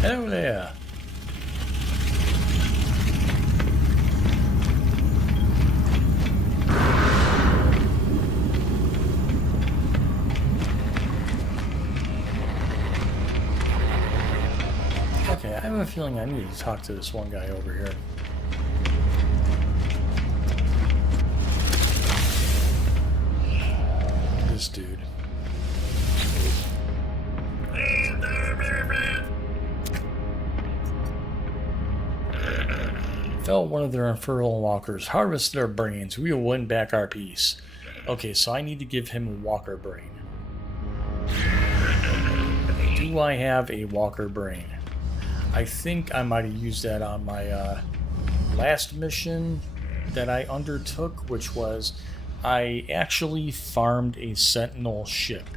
Hello there. Okay, I have a feeling I need to talk to this one guy over here. This dude. Fell one of their infernal walkers. Harvest their brains. We will win back our peace. Okay, so I need to give him a walker brain. Do I have a walker brain? I think I might have used that on my last mission that I undertook, which was I actually farmed a Sentinel ship.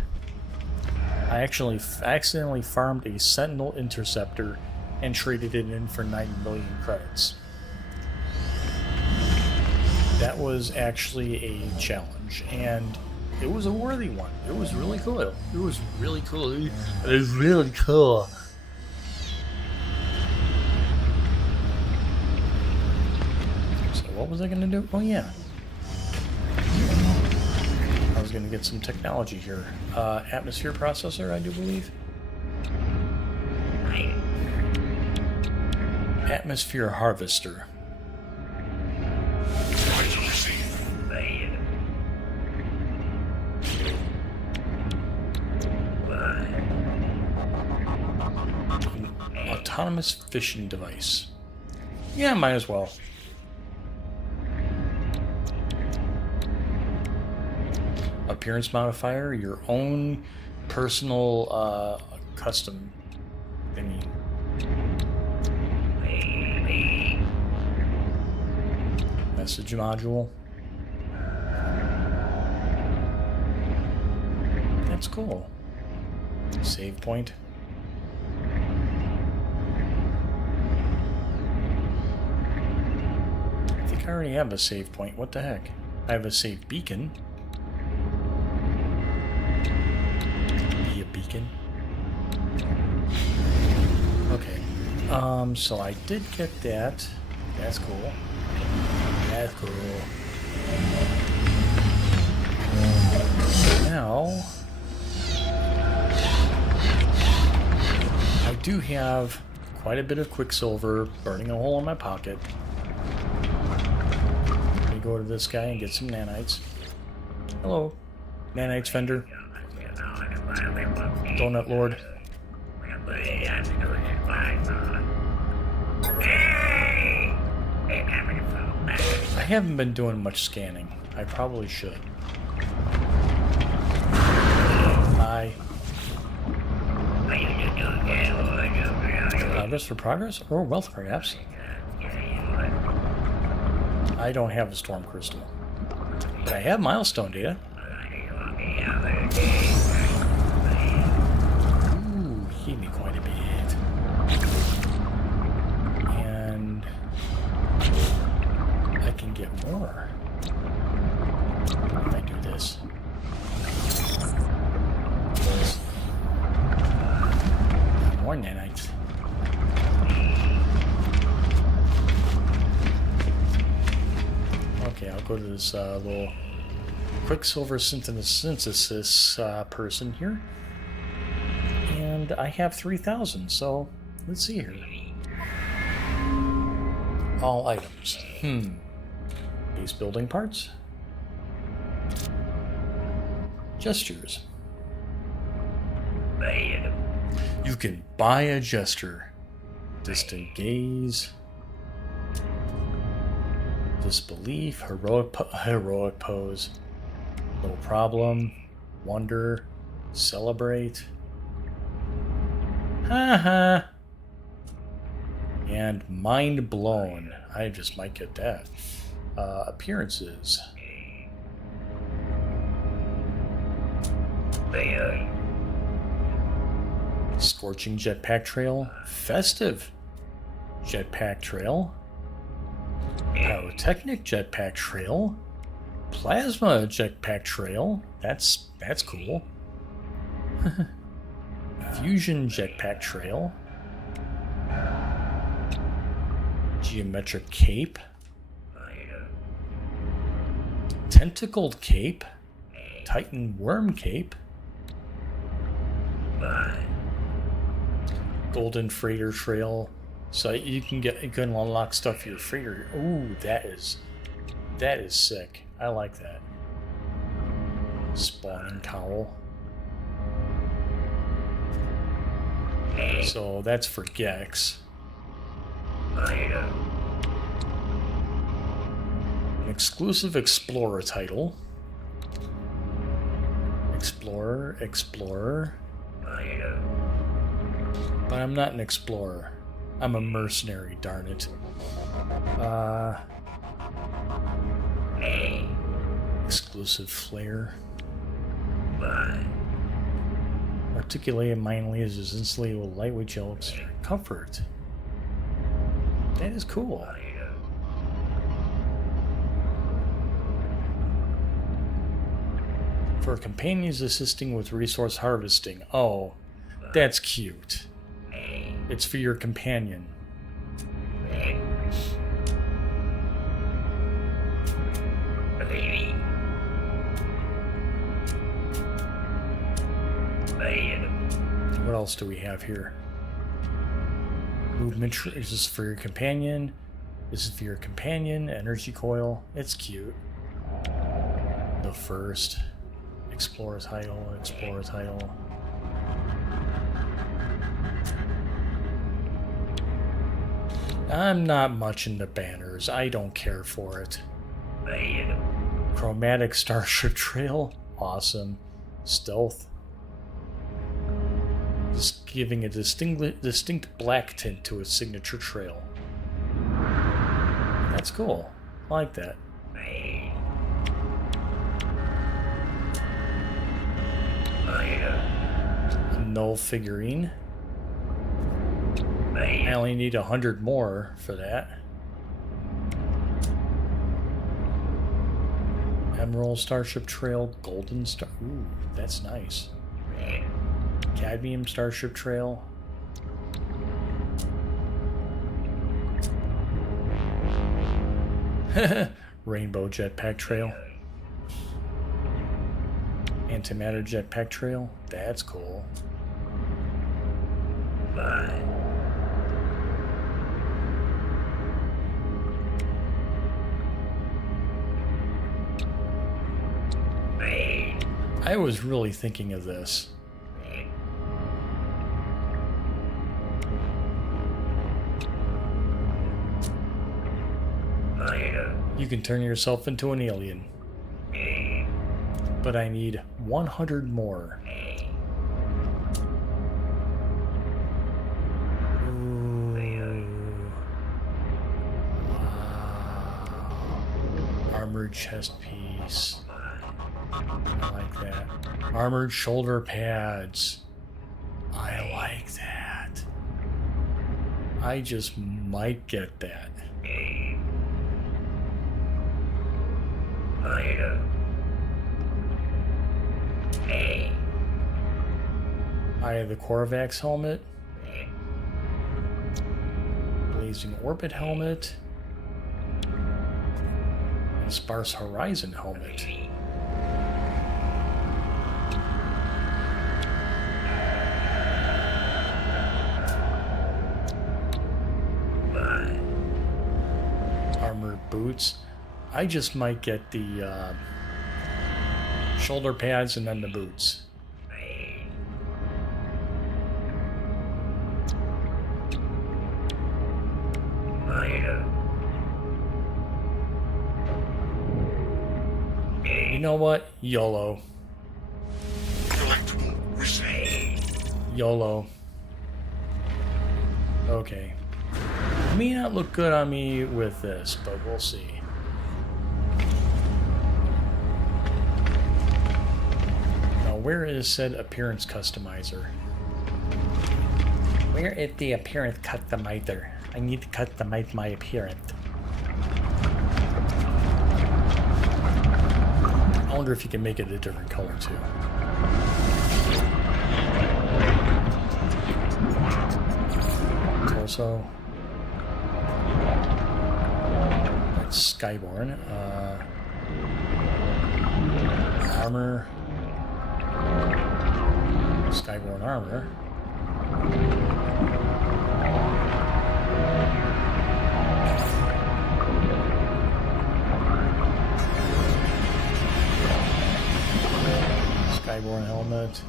I actually accidentally farmed a Sentinel interceptor and traded it in for 90 million credits. That was actually a challenge, and it was a worthy one. It was really cool. It was really cool. It was really cool. So what was I going to do? Oh yeah. I was going to get some technology here. Atmosphere processor, I do believe. Atmosphere harvester. Vital receive. Autonomous fishing device. Yeah, might as well. Appearance modifier, your own personal custom thingy. Message module. That's cool. Save point. I think I already have a save point. What the heck? I have a save beacon. Be a beacon. Okay. So I did get that. That's cool. That's cool. Now, I do have quite a bit of Quicksilver burning a hole in my pocket. Let me go to this guy and get some nanites. Hello, nanites vendor. Donut Lord. I haven't been doing much scanning. I probably should. Hi. Progress for progress? Or wealth, perhaps? I don't have a storm crystal. But I have milestone data. Ooh, he gave me quite a bit. And I can get more if I do this. More nanites. Okay, I'll go to this little Quicksilver synthesis person here. And I have 3,000, so let's see here. All items. Base building parts. Gestures. You can buy a gesture. Distant gaze. Disbelief. Heroic pose. Little problem. Wonder. Celebrate. Haha. And mind blown. I just might get that. Appearances. Scorching jetpack trail. Festive jetpack trail. Pyrotechnic jetpack trail. Plasma jetpack trail. That's cool. Fusion jetpack trail. Geometric cape. Tentacled cape. Titan worm cape. Golden freighter trail. So you can unlock stuff for your freighter. Ooh, that is sick. I like that. Spawning cowl. So that's for Gex. An exclusive Explorer title. Explorer. But I'm not an Explorer. I'm a mercenary, darn it. Exclusive flare. Articulated mine lasers insulated with lightweight gel comfort. That is cool. For companions assisting with resource harvesting. Oh, that's cute. It's for your companion. What else do we have here? Movement. Is this for your companion? This is for your companion. Energy coil. It's cute. The first. Explorer title. Explorer title. I'm not much into banners. I don't care for it. Chromatic Starship Trail. Awesome. Stealth. Just giving a distinct black tint to its signature trail. That's cool. I like that. Null figurine. I only need 100 more for that. Emerald Starship Trail, Golden Star. Ooh, that's nice. Cadmium Starship Trail. Rainbow Jetpack Trail. Antimatter Jetpack Trail. That's cool. I was really thinking of this. You can turn yourself into an alien. But I need 100 more. Wow. Armored chest piece. I like that. Armored shoulder pads. I like that. I just might get that. I have the Korvax helmet. Blazing Orbit helmet. And Sparse Horizon helmet. Armored boots. I just might get the shoulder pads and then the boots. You know what? YOLO. Collectible received. YOLO. Okay. It may not look good on me with this, but we'll see. Now, where is said appearance customizer? Where is the appearance customizer? I need to customize my appearance. I wonder if you can make it a different color too. Torso. That's Skyborn. Armor. Skyborn armor. Skyborn helmet.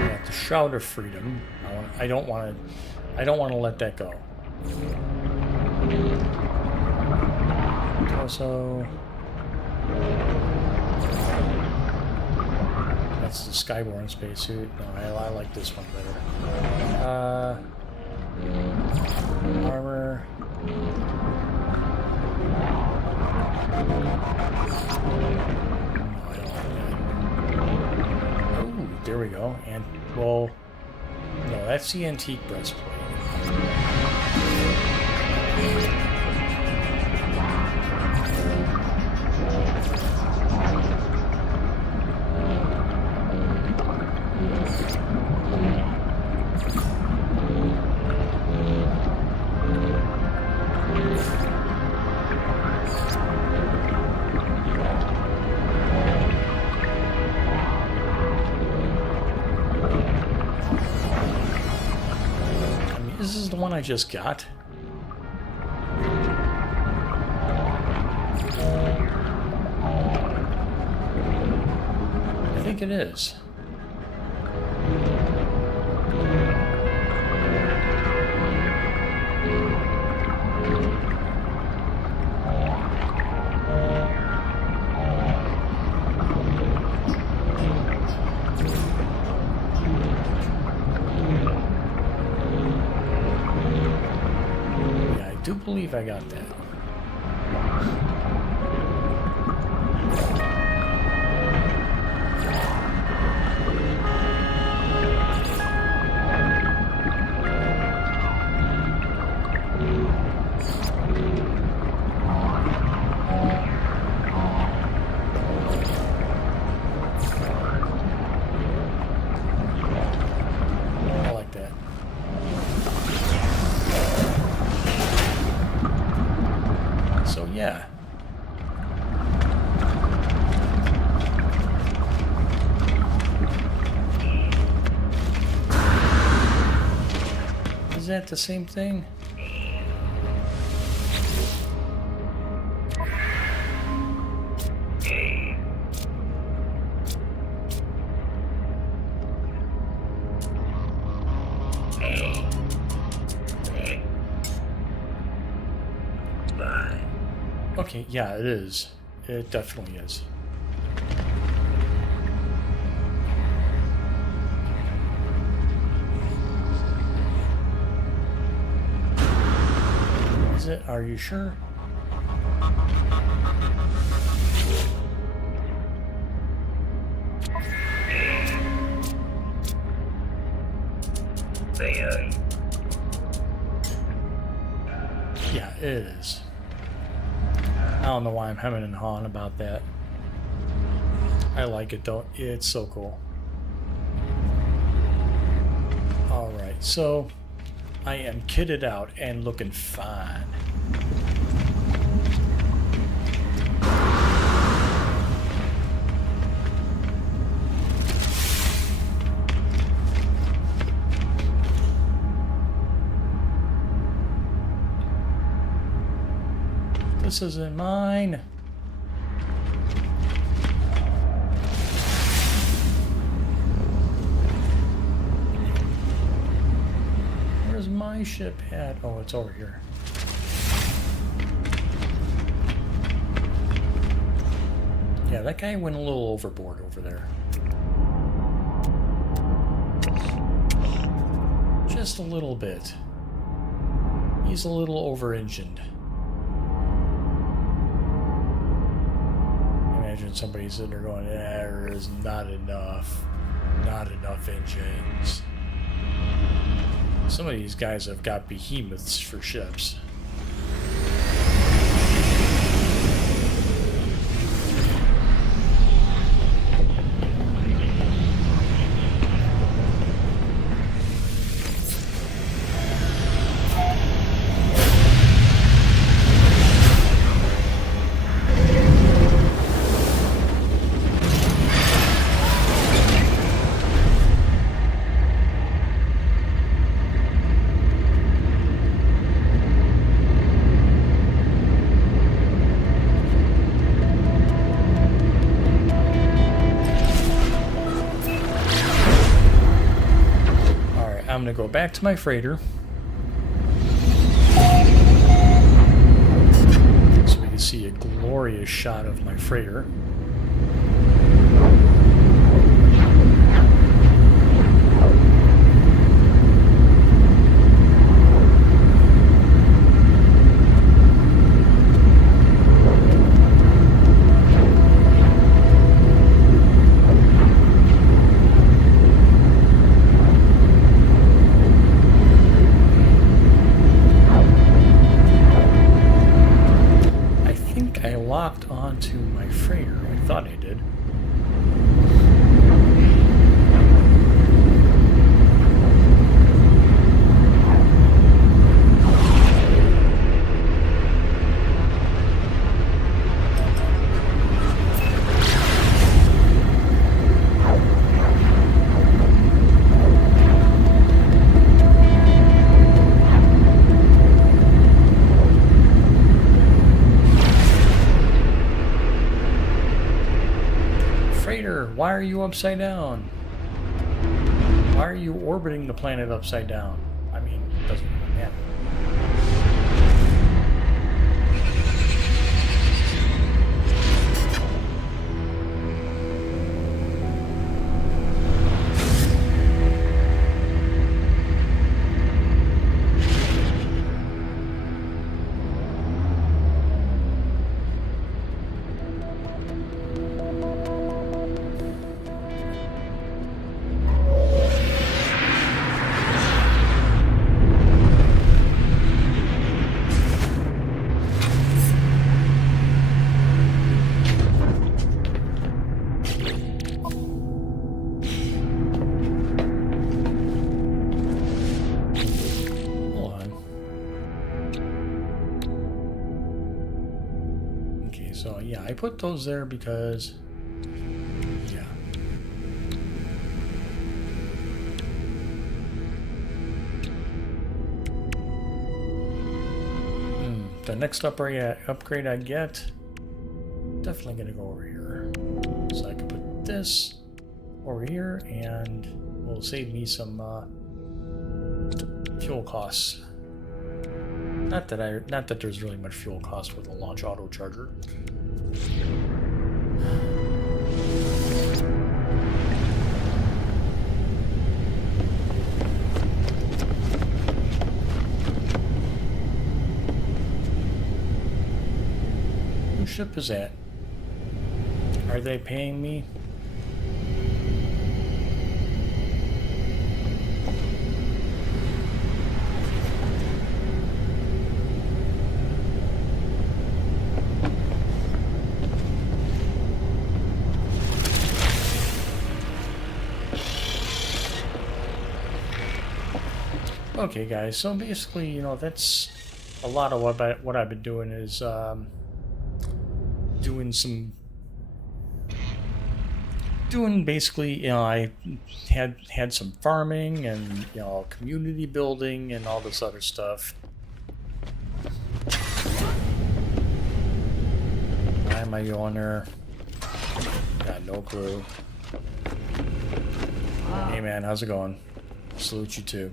Yeah, the Shroud of Freedom. I don't want to let that go. Torso. That's the Skyborne spacesuit. No, I like this one better. Armor. No, I don't like that. Oh, there we go. And, well, no, that's the antique breastplate. This is the one I just got. I think it is. I do believe I got that. I like that. So yeah. Is that the same thing? Okay, yeah, it is. It definitely is. Is it? Are you sure? Yeah, it is. I don't know why I'm hemming and hawing about that. I like it though. It's so cool. Alright, so I am kitted out and looking fine. This isn't mine. Where's my ship at? Oh, it's over here. Yeah, that guy went a little overboard over there. Just a little bit. He's a little over-engined. Imagine somebody sitting there going, there is not enough engines. Some of these guys have got behemoths for ships. I'm going to go back to my freighter so we can see a glorious shot of my freighter. Why are you upside down? Why are you orbiting the planet upside down? I mean, it doesn't really matter. So yeah, I put those there because, yeah. The next upgrade I get, definitely gonna go over here. So I can put this over here, and will save me some fuel costs. Not that there's really much fuel cost with a launch auto charger. Whose ship is that? Are they paying me? Okay, guys, so basically, you know, that's a lot of what I've been doing is doing basically, you know, I had some farming and, you know, community building and all this other stuff. Why am I going there? Got no clue. Hey man, how's it going? Salute you too.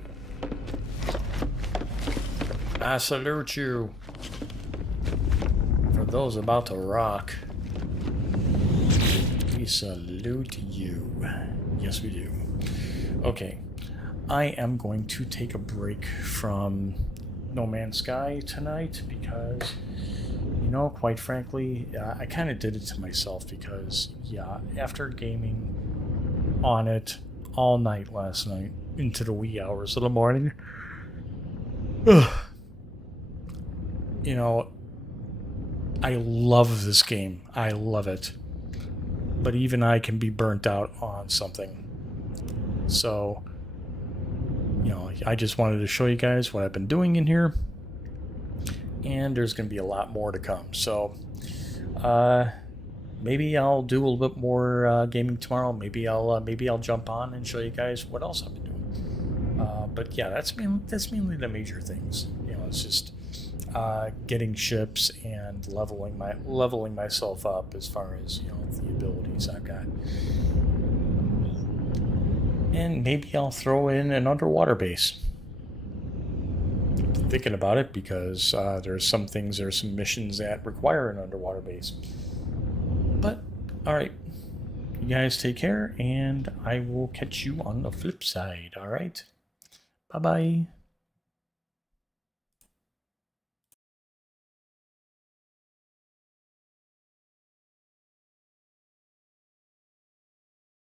I salute you. For those about to rock, we salute you. Yes, we do. Okay, I am going to take a break from No Man's Sky tonight because, you know, quite frankly, I kind of did it to myself because, yeah, after gaming on it all night last night into the wee hours of the morning, you know, I love this game. I love it. But even I can be burnt out on something. So, you know, I just wanted to show you guys what I've been doing in here. And there's going to be a lot more to come. So, maybe I'll do a little bit more gaming tomorrow. Maybe I'll jump on and show you guys what else I've been doing. But yeah, that's mainly the major things. You know, it's just getting ships and leveling myself up as far as, you know, the abilities I've got. And maybe I'll throw in an underwater base. Thinking about it because there's some missions that require an underwater base. But all right, you guys take care, and I will catch you on the flip side. All right, bye bye.